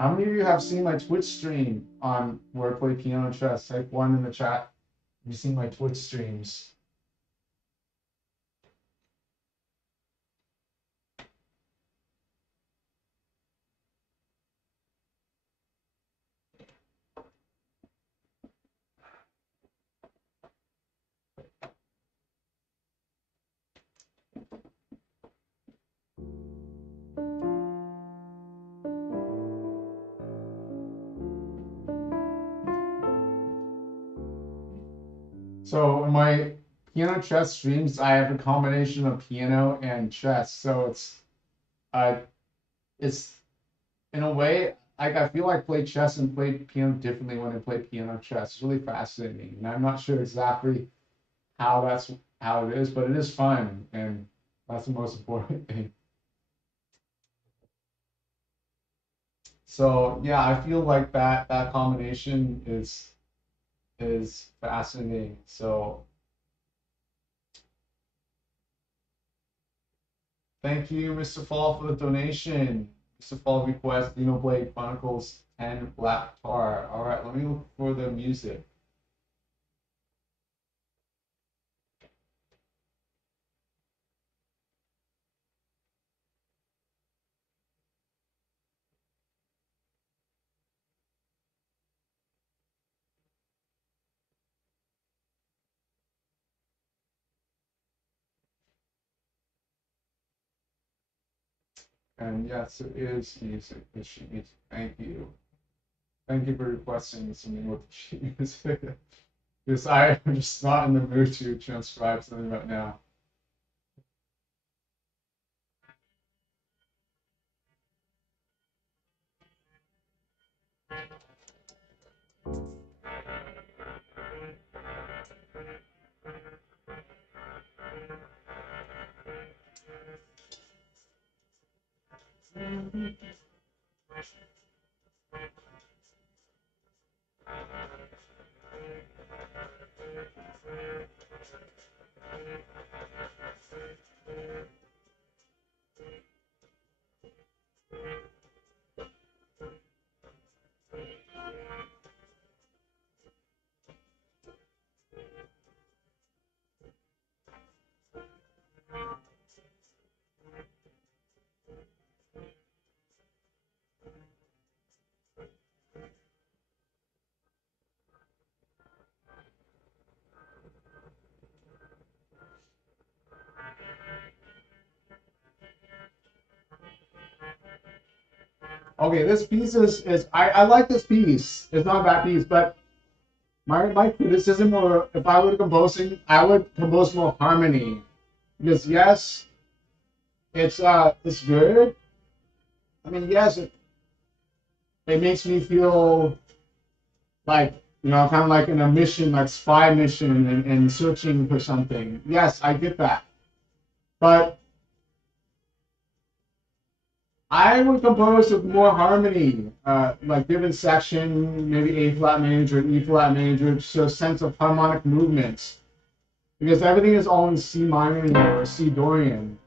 How many of you have seen my Twitch stream on where I play piano and chess? Type 1 in the chat. Have you seen my Twitch streams? So in my piano chess streams, I have a combination of piano and chess. So uh it's in a way like I feel like I play chess and play piano differently when I play piano chess. It's really fascinating, and I'm not sure exactly how it is, but it is fun, and that's the most important thing. So yeah, I feel like that combination is fascinating. So thank you, Mr. Fall, for the donation. Mr. Fall request Xenoblade Chronicles 10 Black Tar. All right, let me look for the music. And yes, it is music. It's sheet music. Thank you. Thank you for requesting something with sheet music. Because I am just not in the mood to transcribe something right now. Okay, this piece is I like this piece. It's not a bad piece, but my criticism, or if I were composing, I would compose more harmony. Because yes, it's good. I mean, yes, it makes me feel like, kind of like in a mission, like spy mission, and searching for something. Yes, I get that. But I would compose with more harmony, like different section, maybe A flat major, E flat major, so a sense of harmonic movements. Because everything is all in C minor here, or C Dorian,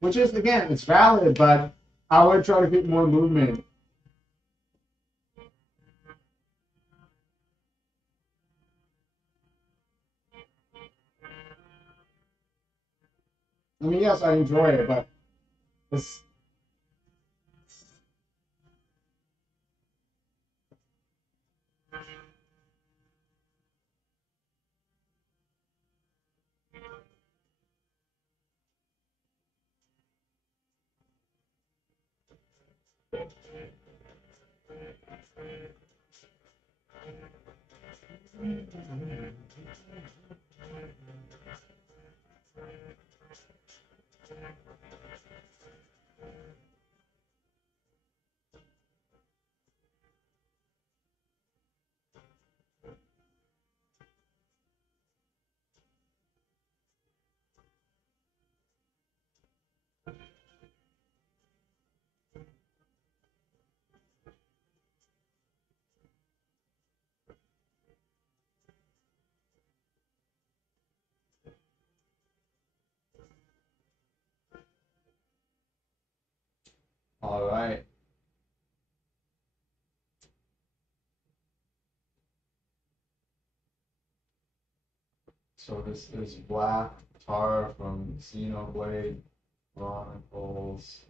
which is, again, it's valid, but I would try to get more movement. I mean, yes, I enjoy it, but it's all right. So this is Black Tar from Xenoblade Chronicles.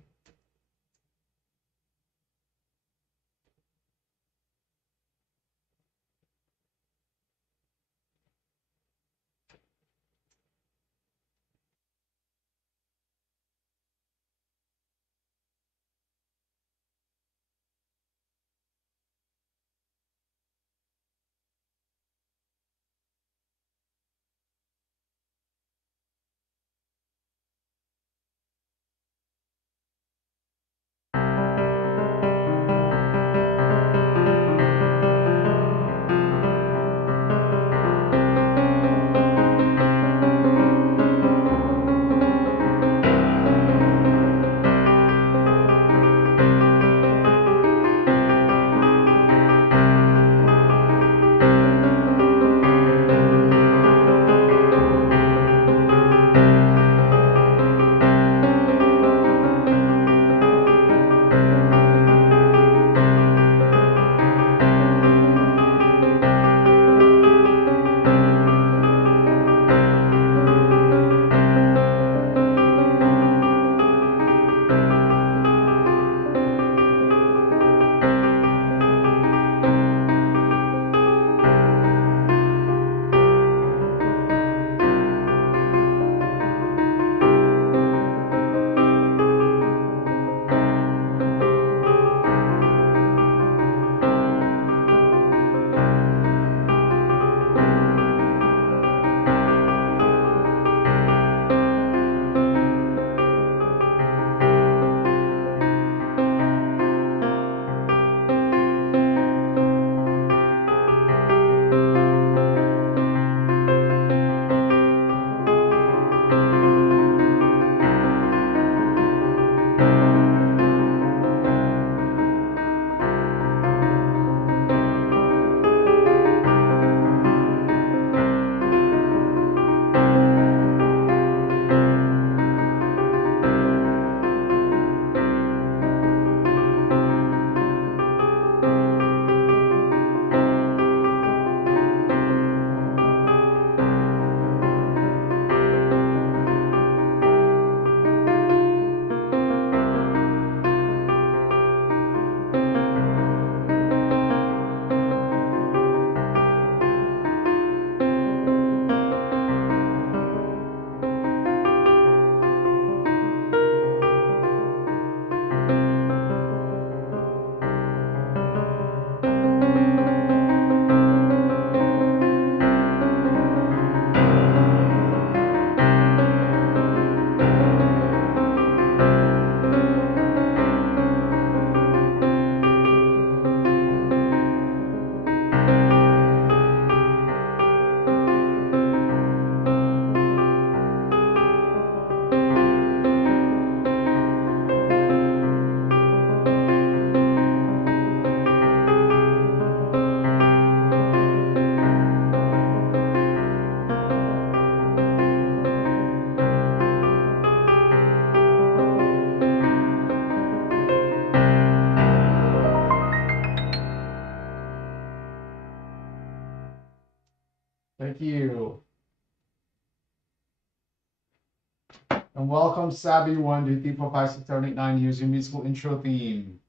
And welcome, Sabby 1, 2, 3, 4, 5, 6, 7, 8, 9. Here's your musical intro theme.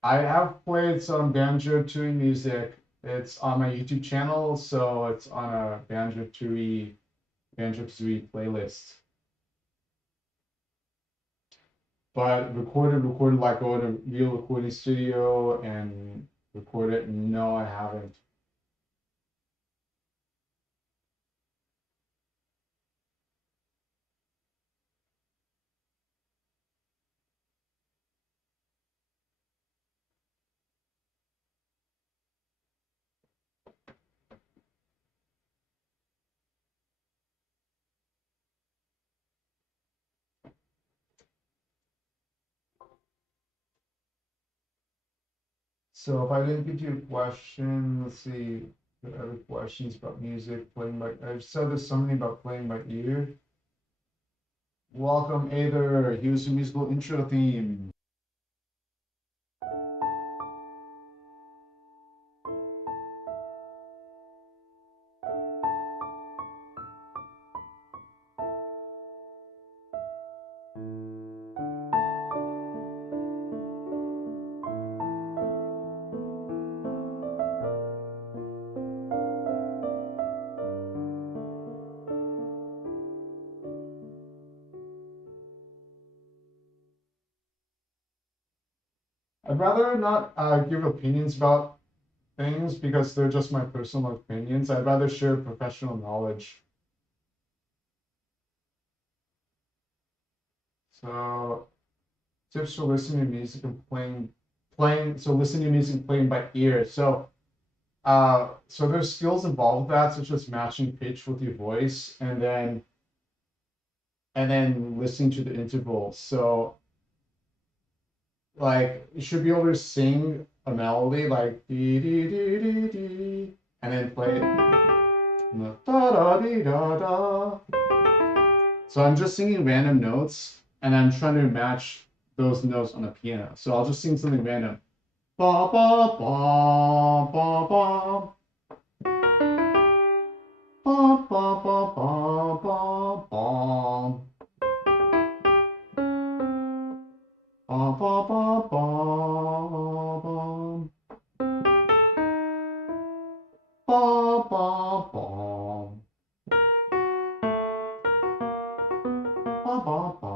I have played some Banjo Tooie music. It's on my YouTube channel, so it's on a Banjo Tooie playlist. But recorded like go to a real recording studio and record it. No, I haven't. So if I didn't get to your question, let's see. What other questions about music playing by? I said there's something about playing by ear. Welcome, Aether. Here's your musical intro theme. I'd rather not give opinions about things because they're just my personal opinions. I'd rather share professional knowledge. So tips for listening to music and so listening to music and playing by ear. So there's skills involved with that, such as matching pitch with your voice and then listening to the intervals. So like you should be able to sing a melody like dee dee dee dee dee and then play it. Da da dee da da. So I'm just singing random notes and I'm trying to match those notes on the piano. So I'll just sing something random. Ba ba ba ba ba. Ba ba ba ba ba ba. Ba ba ba ba ba. Ba ba ba. Ba ba ba.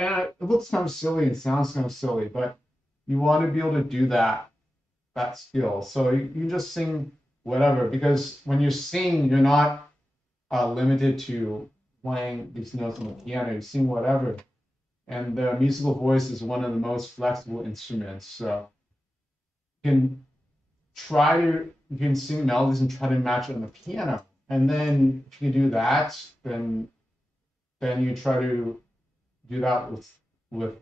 And it looks kind of silly and sounds kind of silly, but you want to be able to do that skill. So you just sing whatever, because when you sing, you're not limited to playing these notes on the piano. You sing whatever. And the musical voice is one of the most flexible instruments. So you can sing melodies and try to match it on the piano. And then if you can do that, then you try to do that with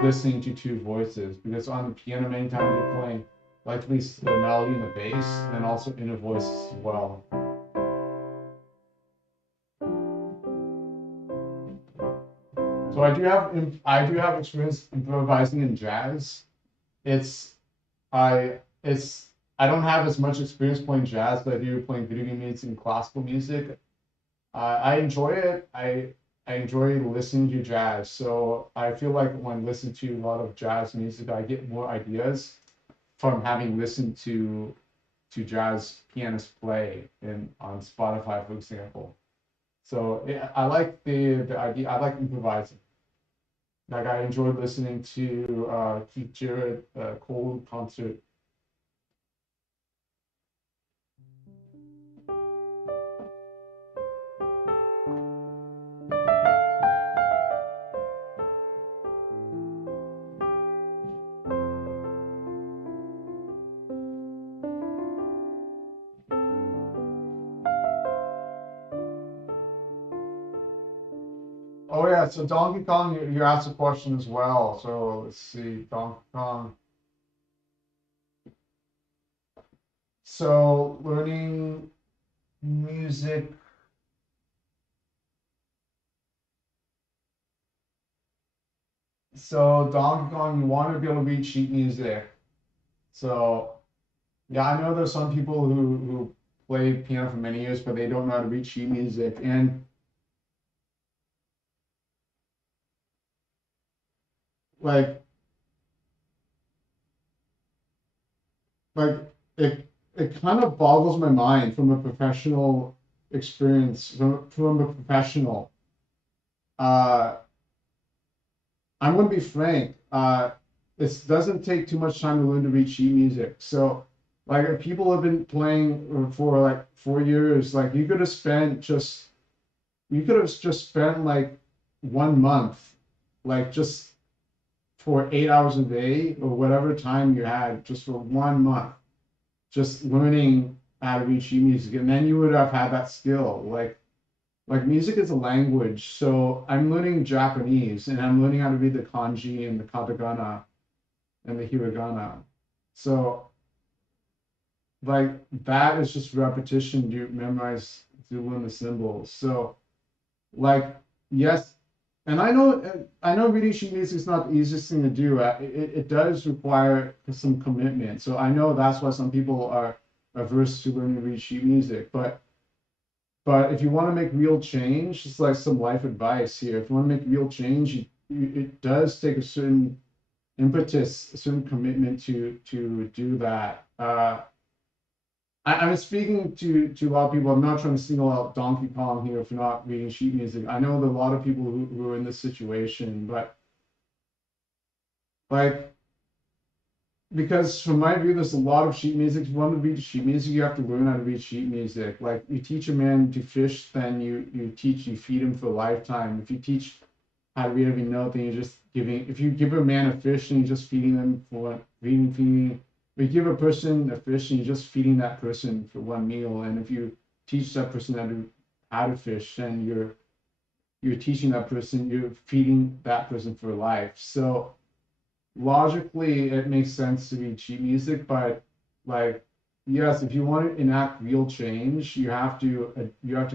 listening to two voices, because on the piano many times you're playing like at least the melody and the bass, and then also inner voice as well. So I do have experience improvising in jazz. I don't have as much experience playing jazz, but I do playing video game music and classical music. I enjoy it. I enjoy listening to jazz. So I feel like when I listen to a lot of jazz music, I get more ideas from having listened to jazz pianists play on Spotify, for example. So I like the idea. I like improvising. Like I enjoyed listening to Keith Jarrett Cole concert. Oh yeah, so Donkey Kong, you asked a question as well. So let's see, Donkey Kong. So learning music. So Donkey Kong, you want to be able to read sheet music. So yeah, I know there's some people who play piano for many years, but they don't know how to read sheet music. And like like it kind of boggles my mind from a professional experience, from a professional. Uh, I'm going to be frank. It doesn't take too much time to learn to read sheet music. So, like, if people have been playing for like 4 years, like you could have just spent like 1 month, like just for 8 hours a day or whatever time you had, just for 1 month, just learning how to read sheet music, and then you would have had that skill. Like music is a language, so I'm learning Japanese and I'm learning how to read the kanji and the katakana and the hiragana. So like that is just repetition. You memorize to learn the symbols. So like yes, and I know reading sheet music is not the easiest thing to do. It does require some commitment. So I know that's why some people are averse to learning to read sheet music. But if you want to make real change, it's like some life advice here. If you want to make real change, it does take a certain impetus, a certain commitment to do that. I'm speaking to a lot of people. I'm not trying to single out Donkey Kong here for not reading sheet music. I know there are a lot of people who are in this situation, but like because from my view, there's a lot of sheet music. If you want to read sheet music, you have to learn how to read sheet music. Like you teach a man to fish, then you feed him for a lifetime. If you teach how to read every note, then you're just giving. If you give a man a fish and you're just feeding them for feeding. If you give a person a fish and you're just feeding that person for one meal, and if you teach that person how to fish, then you're teaching that person, you're feeding that person for life. So logically it makes sense to read sheet music, but like yes, if you want to enact real change, you have to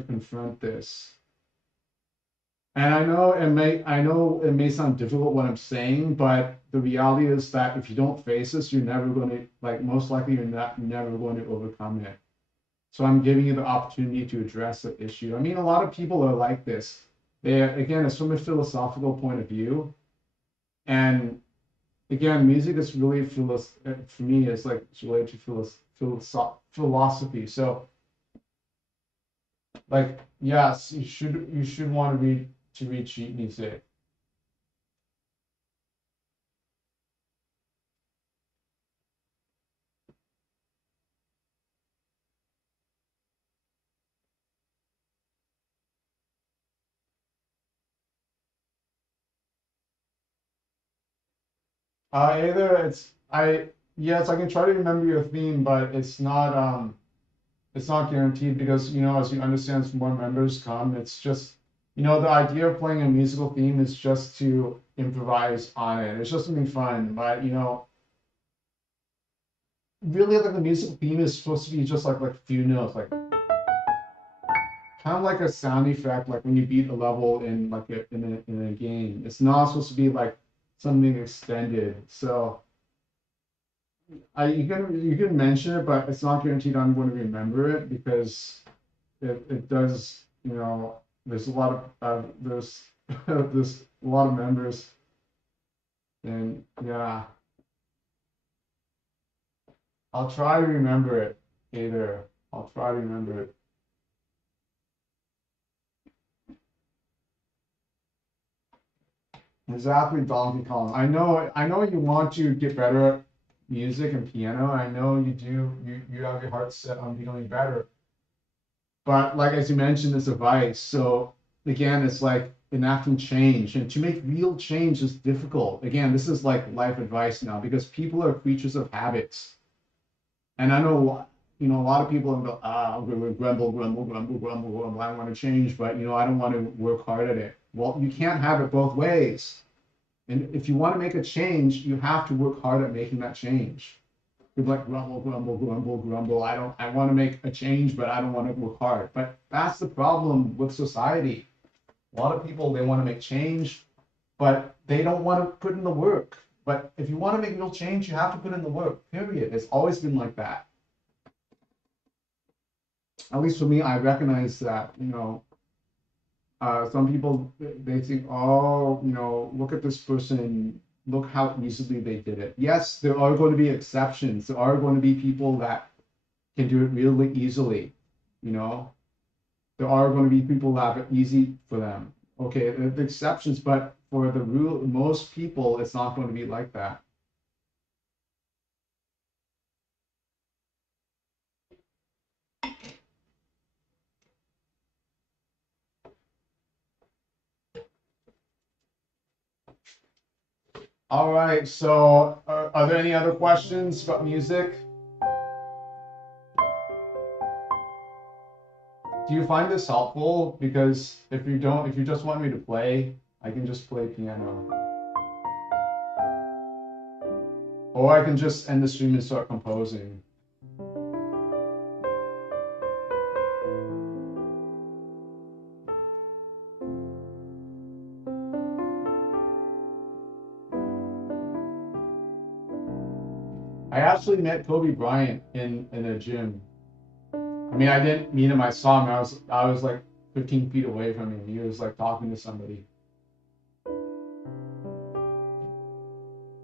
confront this. And I know it may sound difficult what I'm saying, but the reality is that if you don't face this, you're never going to, like, most likely you're never going to overcome it. So I'm giving you the opportunity to address the issue. I mean, a lot of people are like this. Again, it's from a philosophical point of view, and again, music is really for me, it's related to philosophy. So like yes, you should want to read sheet music. Either it's I yes, I can try to remember your theme, but it's not guaranteed because as you understand, as more members come, it's just the idea of playing a musical theme is just to improvise on it. It's just something fun, but really like the musical theme is supposed to be just like few notes, like kind of like a sound effect, like when you beat a level in like in a game. It's not supposed to be like something extended. So you can mention it, but it's not guaranteed I'm going to remember it because it does. There's a lot there's there's a lot of members, and yeah, I'll try to remember it. Either I'll try to remember it. Exactly, Donkey Kong. I know you want to get better at music and piano. I know you do. You have your heart set on becoming better. But like as you mentioned, it's a vice. So again, it's like enacting change, and to make real change is difficult. Again, this is like life advice now because people are creatures of habits. And I know a lot of people go, I'm going to grumble, grumble, grumble, grumble, grumble. I want to change, but I don't want to work hard at it. Well, you can't have it both ways. And if you want to make a change, you have to work hard at making that change. You're like grumble, grumble, grumble, grumble. I want to make a change, but I don't want to work hard. But that's the problem with society. A lot of people, they want to make change, but they don't want to put in the work. But if you want to make real change, you have to put in the work, period. It's always been like that. At least for me, I recognize that, some people, they think, oh, look at this person, look how easily they did it. Yes, there are going to be exceptions. There are going to be people that can do it really easily, There are going to be people that have it easy for them. Okay, the exceptions, but for the rule, most people, it's not going to be like that. All right, so are there any other questions about music? Do you find this helpful? Because if you don't, if you just want me to play, I can just play piano. Or I can just end the stream and start composing. I actually met Kobe Bryant in a gym. I mean, I didn't meet him. I saw him. I was like 15 feet away from him. He was like talking to somebody.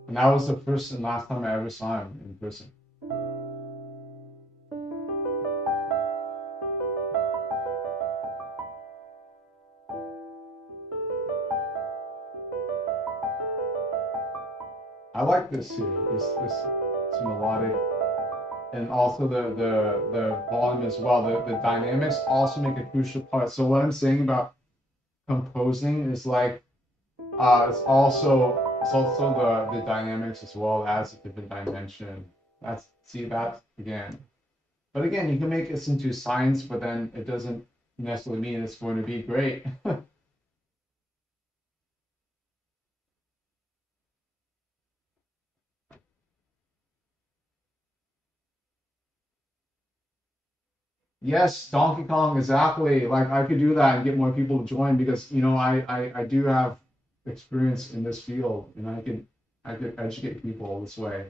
And that was the first and last time I ever saw him in person. I like this here. It's melodic. And also the volume as well. The dynamics also make a crucial part. So what I'm saying about composing is like it's also the dynamics as well as a different dimension. See that again. But again, you can make this into science, but then it doesn't necessarily mean it's going to be great. Yes, Donkey Kong, exactly. Like I could do that and get more people to join because I do have experience in this field and I could educate people this way.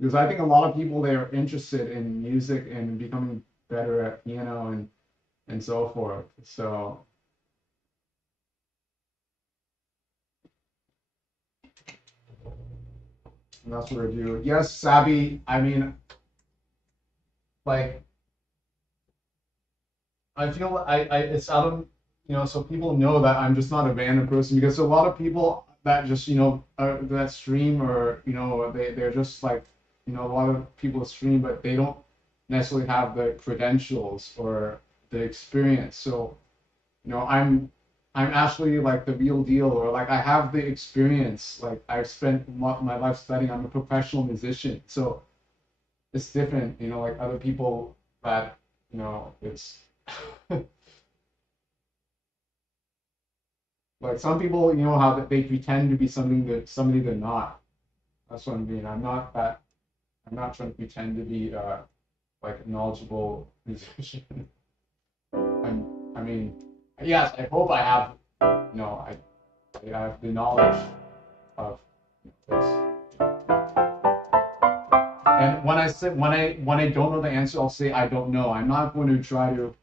Because I think a lot of people, they are interested in music and becoming better at piano and so forth. So that's what I do. Yes, Sabi, I mean, like I feel it's out of so people know that I'm just not a random person because a lot of people that just that stream or they're just like a lot of people stream but they don't necessarily have the credentials or the experience. So I'm actually like the real deal, or like I have the experience. Like I've spent my life studying. I'm a professional musician, so it's different. Like other people that it's like some people, how that they pretend to be somebody they're not. That's what I mean. I'm not trying to pretend to be like a knowledgeable musician. I mean, yes, I hope I have, I have the knowledge of this. And when I don't know the answer, I'll say I don't know. I'm not going to try to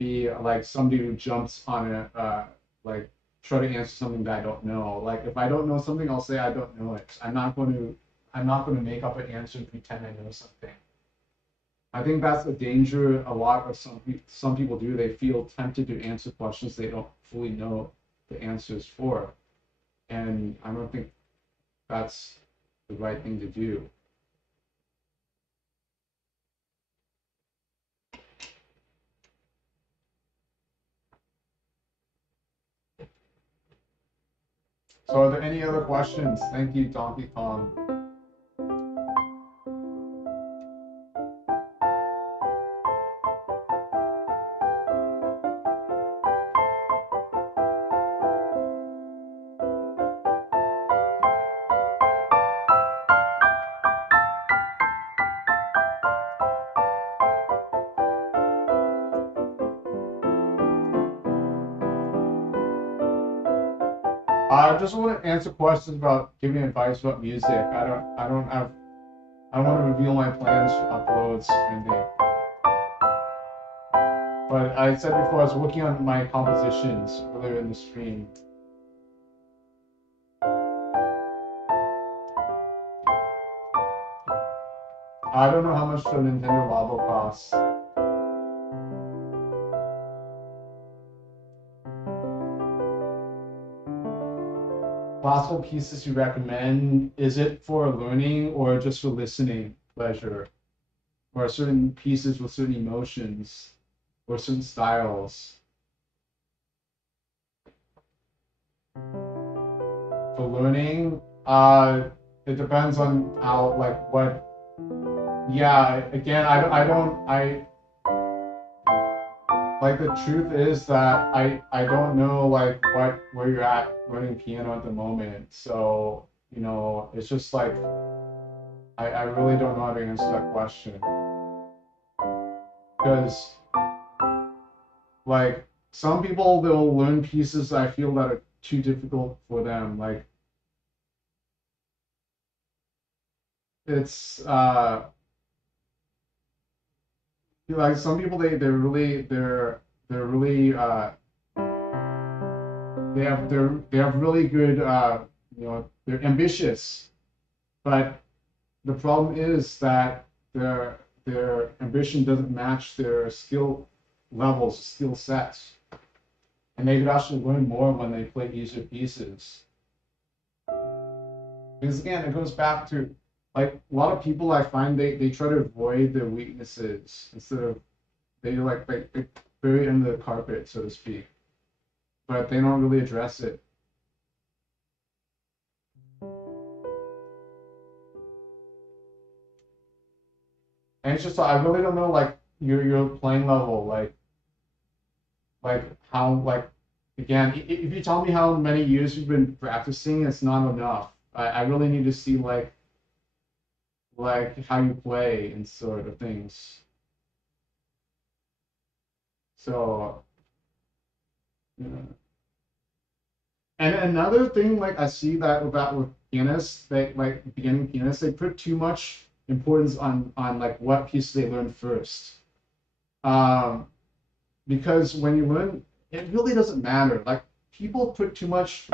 be like somebody who jumps on a like try to answer something that I don't know. Like if I don't know something, I'll say I don't know it. I'm not going to make up an answer and pretend I know something. I think that's a danger a lot of some people do. They feel tempted to answer questions they don't fully know the answers for. And I don't think that's the right thing to do. So are there any other questions? Thank you, Donkey Kong. I just want to answer questions about giving advice about music. I don't want to reveal my plans for uploads or anything. But I said before I was working on my compositions earlier in the stream. I don't know how much the Nintendo Labo costs. Classical pieces you recommend, is it for learning or just for listening pleasure? Or certain pieces with certain emotions or certain styles? For learning, it depends on how, like, what. Yeah, again, like, the truth is that I don't know, like, where you're at learning piano at the moment. So, you know, it's just like, I really don't know how to answer that question. Because, like, some people, they'll learn pieces I feel that are too difficult for them. Like, it's, like, some people, they really they have really good, you know, they're ambitious, but the problem is that their ambition doesn't match their skill levels, skill sets, and they could actually learn more when they play easier pieces. Because again, it goes back to, like, a lot of people, I find they try to avoid their weaknesses instead of they bury it under the carpet, so to speak, but they don't really address it. And it's just, I really don't know, like, your playing level, like how, like, again, if you tell me how many years you've been practicing, it's not enough. I really need to see, like how you play and sort of things. So, yeah. And another thing, like, I see that with pianists, they, like, beginning pianists, they put too much importance on like what piece they learn first. Because when you learn, it really doesn't matter. Like, people put too much,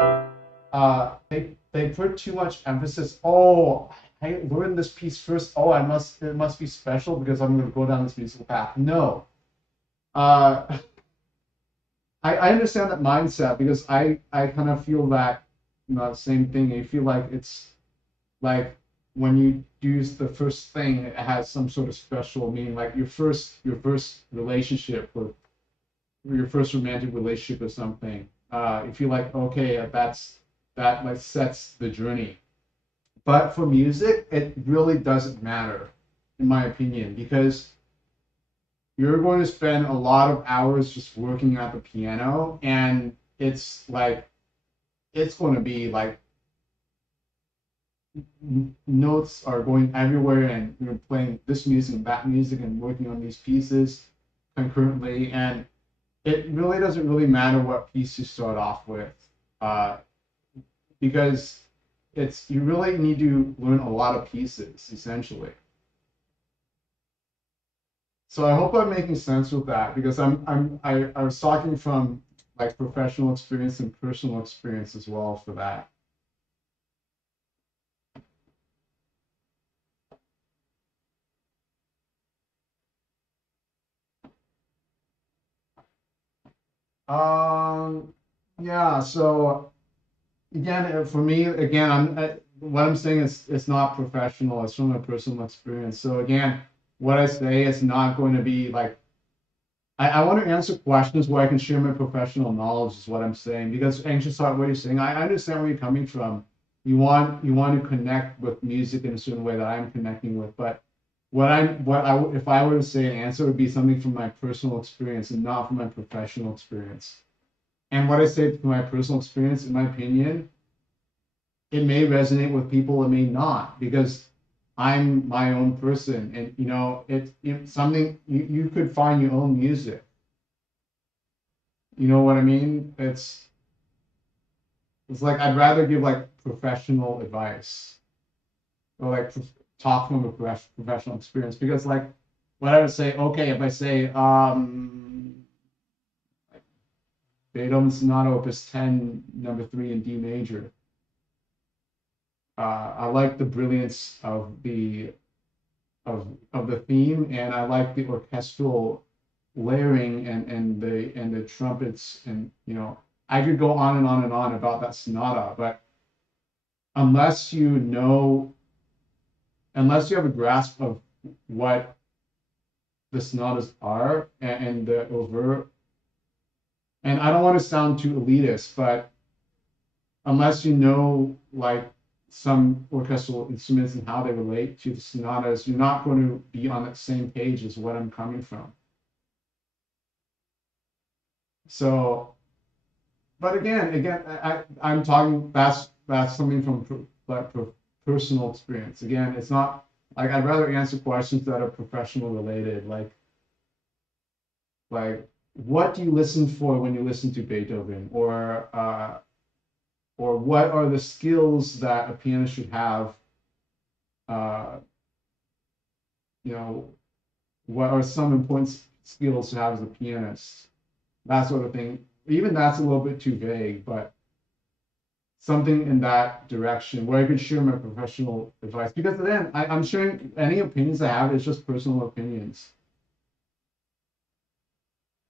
they put too much emphasis. Oh, I learned this piece first. Oh, it must be special because I'm going to go down this musical path. No. I understand that mindset because I kind of feel that, you know, same thing. I feel like it's like when you do the first thing, it has some sort of special meaning, like your first relationship with your first romantic relationship or something. You feel like, okay, that like sets the journey. But for music, it really doesn't matter, in my opinion, because you're going to spend a lot of hours just working at the piano, and it's like, it's going to be like notes are going everywhere, and you're playing this music and that music and working on these pieces concurrently, and it really doesn't really matter what piece you start off with, because you really need to learn a lot of pieces, essentially. So I hope I'm making sense with that, because I was talking from, like, professional experience and personal experience as well for that. Yeah. So again, for me, again, what I'm saying is it's not professional. It's from a personal experience. So again, what I say is not going to be like, I want to answer questions where I can share my professional knowledge is what I'm saying. Because Anxious Heart, what you're saying, I understand where you're coming from. You want to connect with music in a certain way that I'm connecting with. But if I were to say an answer, it would be something from my personal experience and not from my professional experience. And what I say from my personal experience, in my opinion, it may resonate with people, it may not, because I'm my own person, and you know, it's something you could find your own music. You know what I mean? it's like I'd rather give like professional advice or like talk from a professional experience, because like what I would say, okay, if I say like Beethoven Sonata Opus 10, number 3 in D major, I like the brilliance of the theme, and I like the orchestral layering and the trumpets, and you know, I could go on and on and on about that sonata, but unless you know, unless you have a grasp of what the sonatas are and the over, and I don't want to sound too elitist, but unless you know like some orchestral instruments and how they relate to the sonatas, you're not going to be on that same page as what I'm coming from. So, but again, I'm talking, that's something from like personal experience. Again, it's not like I'd rather answer questions that are professional related, like what do you listen for when you listen to Beethoven, or what are the skills that a pianist should have? You know, what are some important skills to have as a pianist? That sort of thing. Even that's a little bit too vague, but something in that direction where I could share my professional advice. Because then I'm sharing any opinions I have, it's just personal opinions.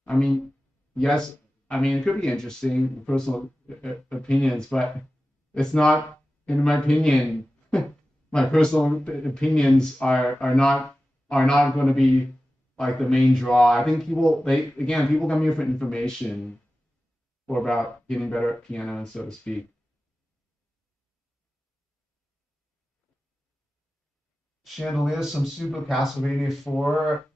I mean, yes, I mean, it could be interesting, personal opinions, but it's not, in my opinion, my personal opinions are not going to be like the main draw. I think people come here for information or about getting better at piano, so to speak. Chandeliers, some Super Castlevania 4.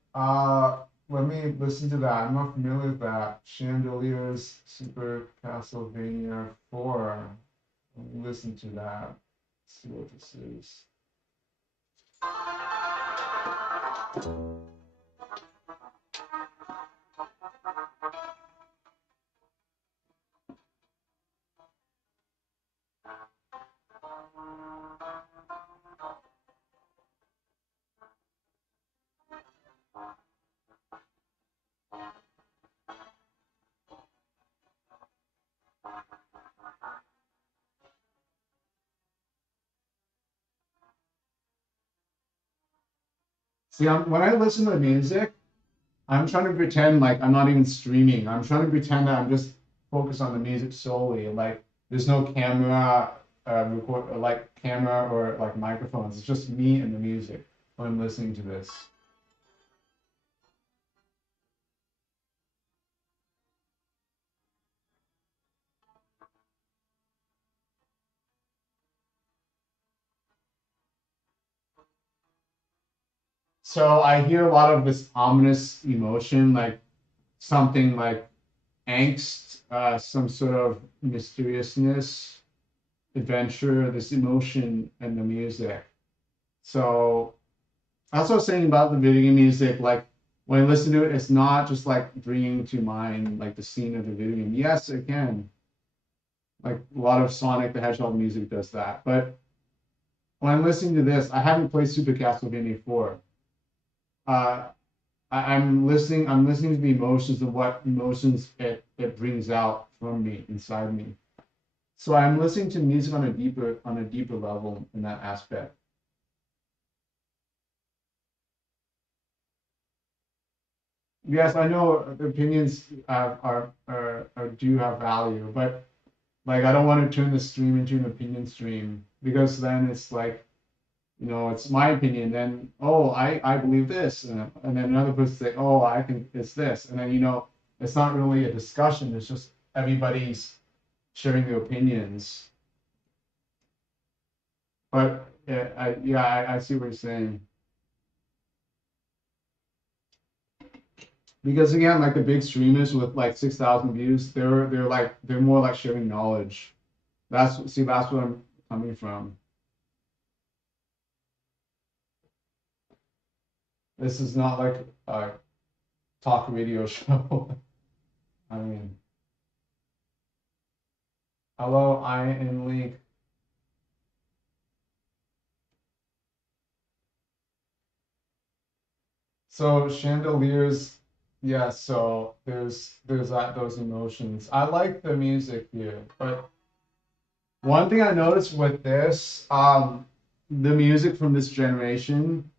Let me listen to that. I'm not familiar with that. Chandeliers, Super Castlevania 4. Let me listen to that. Let's see what this is. See, when I listen to music, I'm trying to pretend like I'm not even streaming. I'm trying to pretend that I'm just focused on the music solely. Like there's no camera, record, like camera or like microphones. It's just me and the music when I'm listening to this. So I hear a lot of this ominous emotion, like something like angst, some sort of mysteriousness, adventure, this emotion in the music. So that's what I was saying about the video game music. Like when I listen to it, it's not just like bringing to mind like the scene of the video game. Yes, it can. Like a lot of Sonic the Hedgehog music does that. But when I'm listening to this, I haven't played Super Castlevania 4. I'm listening to the emotions of what emotions it brings out from me, inside me. So I'm listening to music on a deeper level in that aspect. Yes, I know the opinions do have value, but like I don't want to turn the stream into an opinion stream, because then it's like, you know, it's my opinion. Then, oh, I believe this, and then another person say, oh, I think it's this, and then, you know, it's not really a discussion. It's just everybody's sharing their opinions. But I see what you're saying. Because again, like the big streamers with like 6,000 views, they're more like sharing knowledge. That's what I'm coming from. This is not like a talk radio show. I mean, Hello, I am Link. So chandeliers, yeah. So there's those emotions. I like the music here, but one thing I noticed with this, the music from this generation,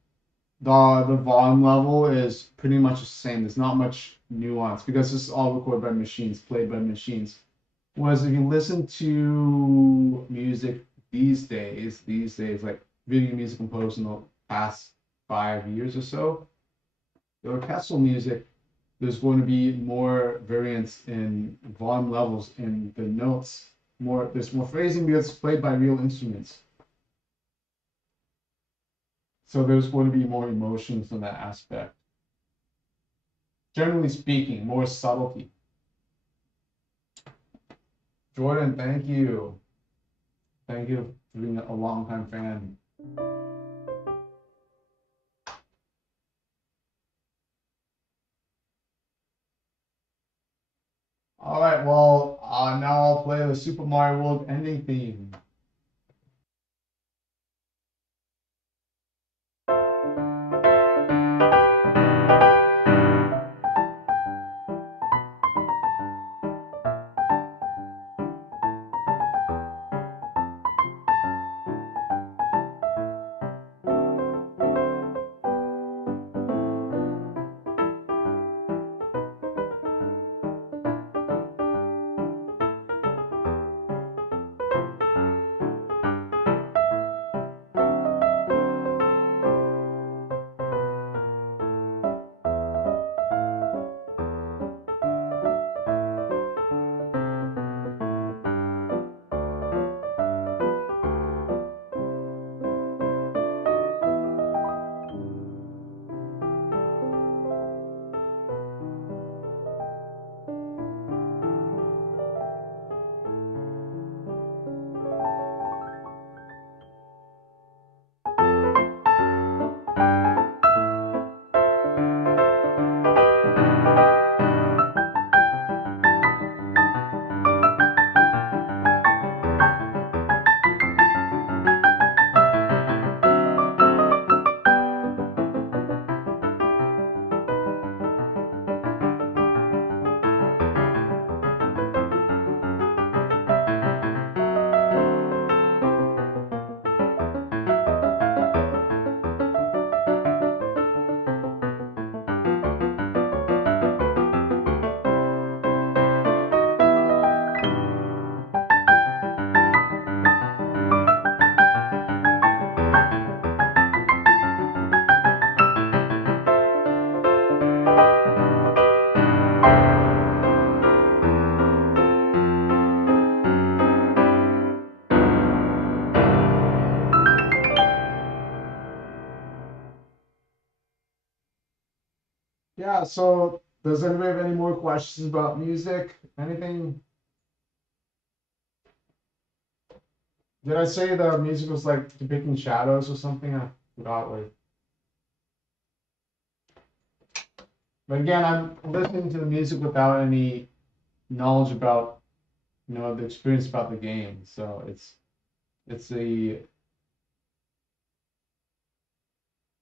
the volume level is pretty much the same. There's not much nuance because this is all recorded by machines, played by machines. Whereas if you listen to music these days, like video music composed in the past 5 years or so, the orchestral music, there's going to be more variance in volume levels in the notes. There's more phrasing because it's played by real instruments. So there's going to be more emotions in that aspect. Generally speaking, more subtlety. Jordan, thank you. Thank you for being a longtime fan. All right, well, now I'll play the Super Mario World ending theme. Yeah, so does anybody have any more questions about music? Anything? Did I say the music was like depicting shadows or something? I forgot what. But again, I'm listening to the music without any knowledge about, the experience about the game. So it's a,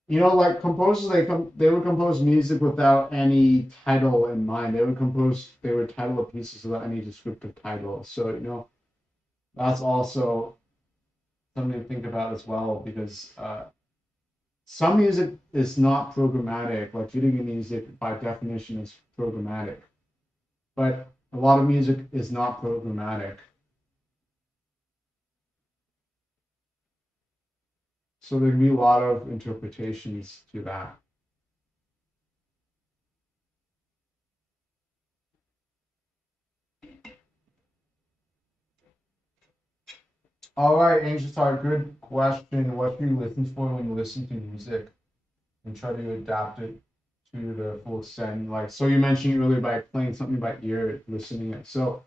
like composers, they would compose music without any title in mind. They would title the pieces without any descriptive title. So that's also something to think about as well, because some music is not programmatic. Like video game music, by definition, is programmatic, but a lot of music is not programmatic. So there can be a lot of interpretations to that. All right, Ancient Heart, good question. What do you listen for when you listen to music and try to adapt it to the full extent? Like, so you mentioned earlier by playing something by ear, listening it. So,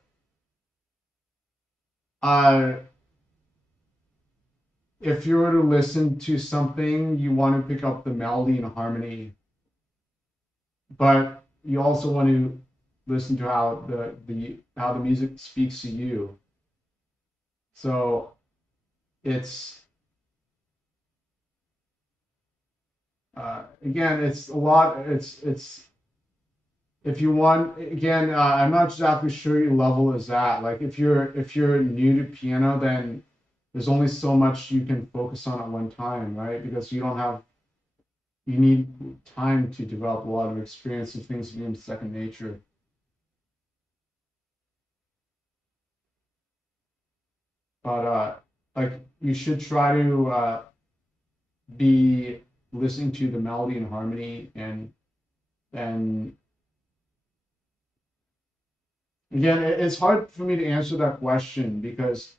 if you were to listen to something, you want to pick up the melody and harmony, but you also want to listen to how the music speaks to you. So it's again, it's a lot. It's if you want, again, I'm not exactly sure your level is at. Like if you're new to piano, then there's only so much you can focus on at one time, right? Because you need time to develop a lot of experience and things being second nature. But like you should try to be listening to the melody and harmony, and again, it's hard for me to answer that question because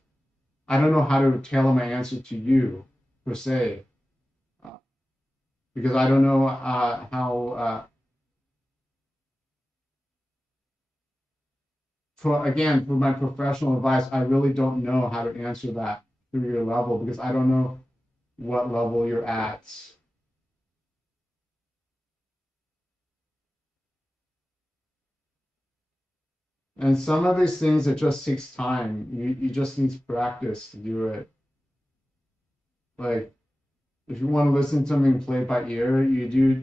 I don't know how to tailor my answer to you per se, because I don't know how. For my professional advice, I really don't know how to answer that through your level because I don't know what level you're at. And some of these things, it just takes time. You just need practice to do it. Like if you want to listen to something played by ear,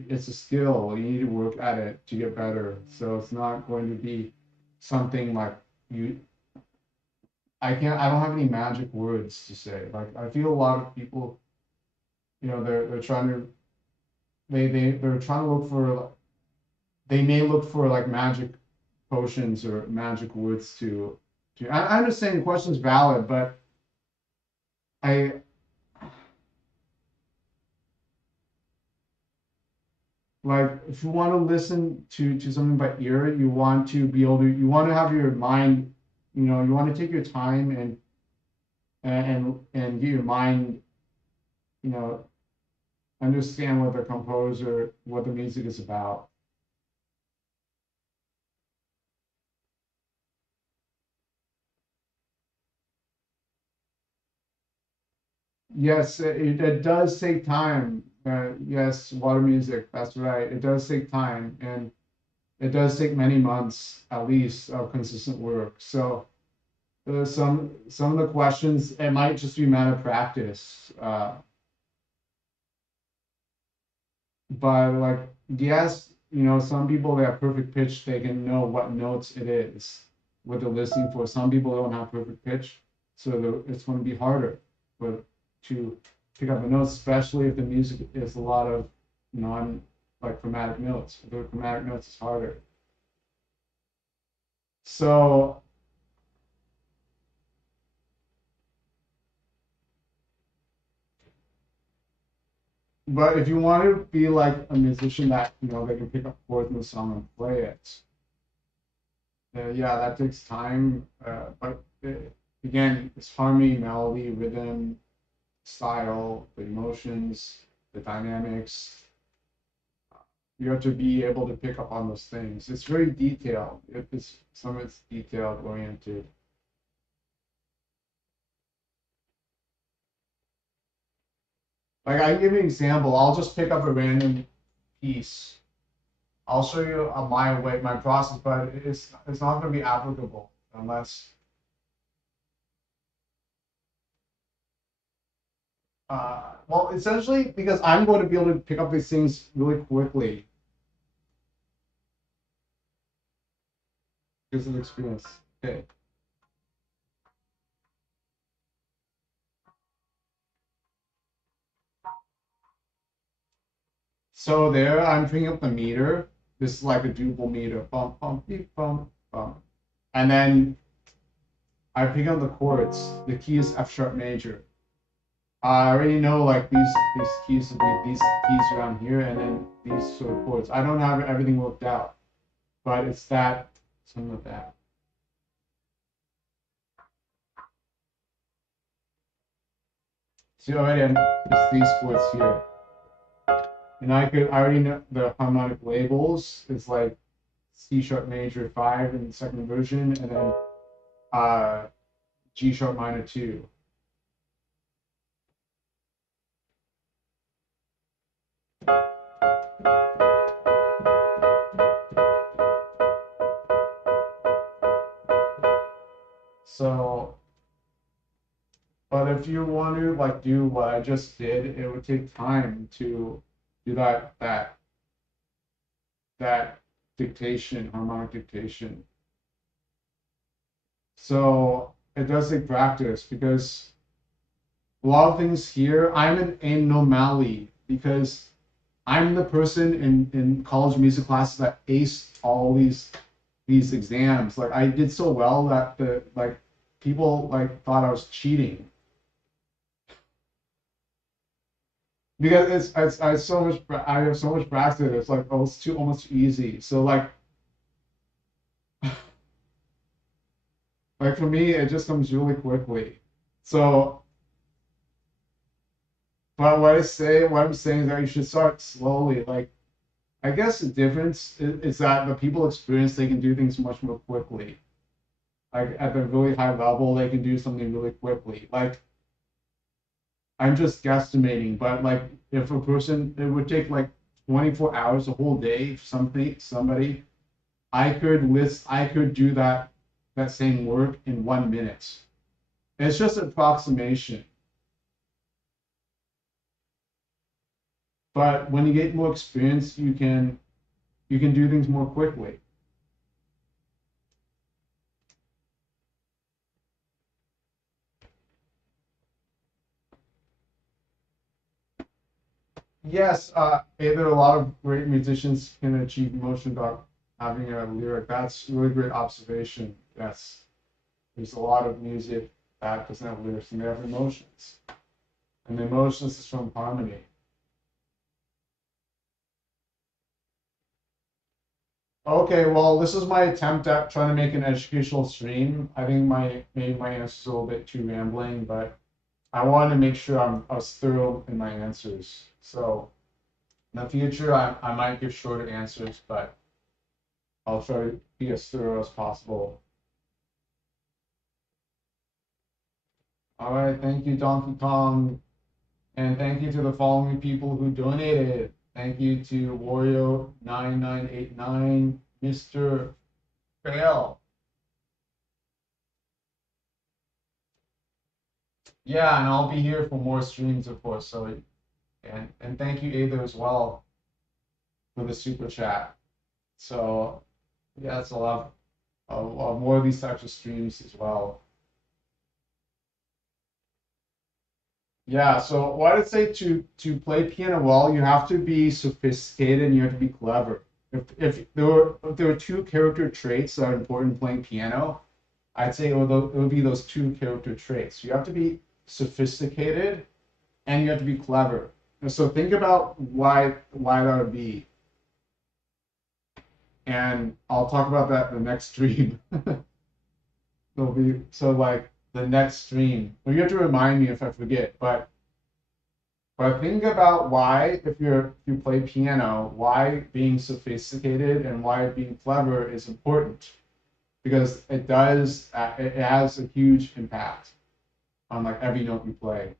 it's a skill. You need to work at it to get better. So it's not going to be something like you. I don't have any magic words to say. Like I feel a lot of people, they're trying to they're trying to look for, they may look for like magic potions or magic words to I understand the question's valid, but I like if you want to listen to something by ear, you want to be able to, you want to have your mind, you want to take your time and get your mind, you know understand what the composer, what the music is about. Yes, it does take time. Yes, water music, that's right. It does take time, and it does take many months at least of consistent work. So some of the questions, it might just be a matter of practice. But like, yes, some people, they have perfect pitch, they can know what notes it is, what they're listening for. Some people don't have perfect pitch, so it's going to be harder to pick up the notes, especially if the music is a lot of non like chromatic notes. If they're chromatic notes, it's harder. So but if you want to be like a musician that they can pick up chords in the song and play it, yeah, that takes time. But again, it's harmony, melody, rhythm, style, the emotions, the dynamics. You have to be able to pick up on those things. It's very detailed. Some of it's detailed oriented. Like I give you an example. I'll just pick up a random piece. I'll show you my process, but it's not going to be applicable unless well, essentially because I'm going to be able to pick up these things really quickly because of experience. Okay. So there, I'm picking up the meter. This is like a duple meter. Bump, bump, beep, bump, bump. And then I pick up the chords. The key is F sharp major. I already know like these keys to be these keys around here, and then these sort of chords. I don't have everything worked out, but it's some of that. See already, it's these chords here, and I already know the harmonic labels. It's like C sharp major 5 in the second version, and then G sharp minor 2. So But if you want to like do what I just did, it would take time to do that dictation, harmonic dictation. So it does take practice because a lot of things here, I'm an anomaly because I'm the person in college music classes that aced all these exams. Like I did so well that the like people like thought I was cheating because I so much I have so much practice. It's like oh it's too almost easy. So like for me it just comes really quickly. So but what I'm saying is that you should start slowly. Like I guess the difference is that the people experience they can do things much more quickly. Like at the really high level, they can do something really quickly. Like I'm just guesstimating, but like if a person, it would take like 24 hours, a whole day, somebody, I could do that same work in 1 minute. It's just an approximation. But when you get more experience, you can do things more quickly. Yes, there are a lot of great musicians can achieve emotion without having a lyric. That's a really great observation. Yes, there's a lot of music that doesn't have lyrics and they have emotions. And the emotions is from harmony. Okay, well, this is my attempt at trying to make an educational stream. I think maybe my answer is a little bit too rambling, but I wanted to make sure I was thorough in my answers. So in the future, I might give shorter answers, but I'll try to be as thorough as possible. All right, thank you, Donkey Kong. And thank you to the following people who donated. Thank you to Wario9989, Mr. Fail. Yeah, and I'll be here for more streams, of course. So, and thank you, Ada, as well, for the super chat. So, yeah, it's a lot of more of these types of streams as well. Yeah, so what I'd say to play piano well, you have to be sophisticated and you have to be clever. If there were two character traits that are important in playing piano, I'd say it would be those two character traits. You have to be sophisticated and you have to be clever. And so think about why that would be. And I'll talk about that in the next stream. It'll be so like the next stream. Well, you have to remind me if I forget, but think about why, if you play piano, why being sophisticated and why being clever is important, because it has a huge impact on like every note you play.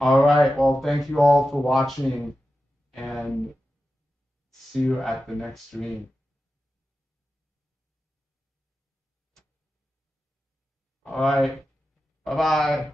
All right, well, thank you all for watching, and see you at the next stream. All right, bye-bye.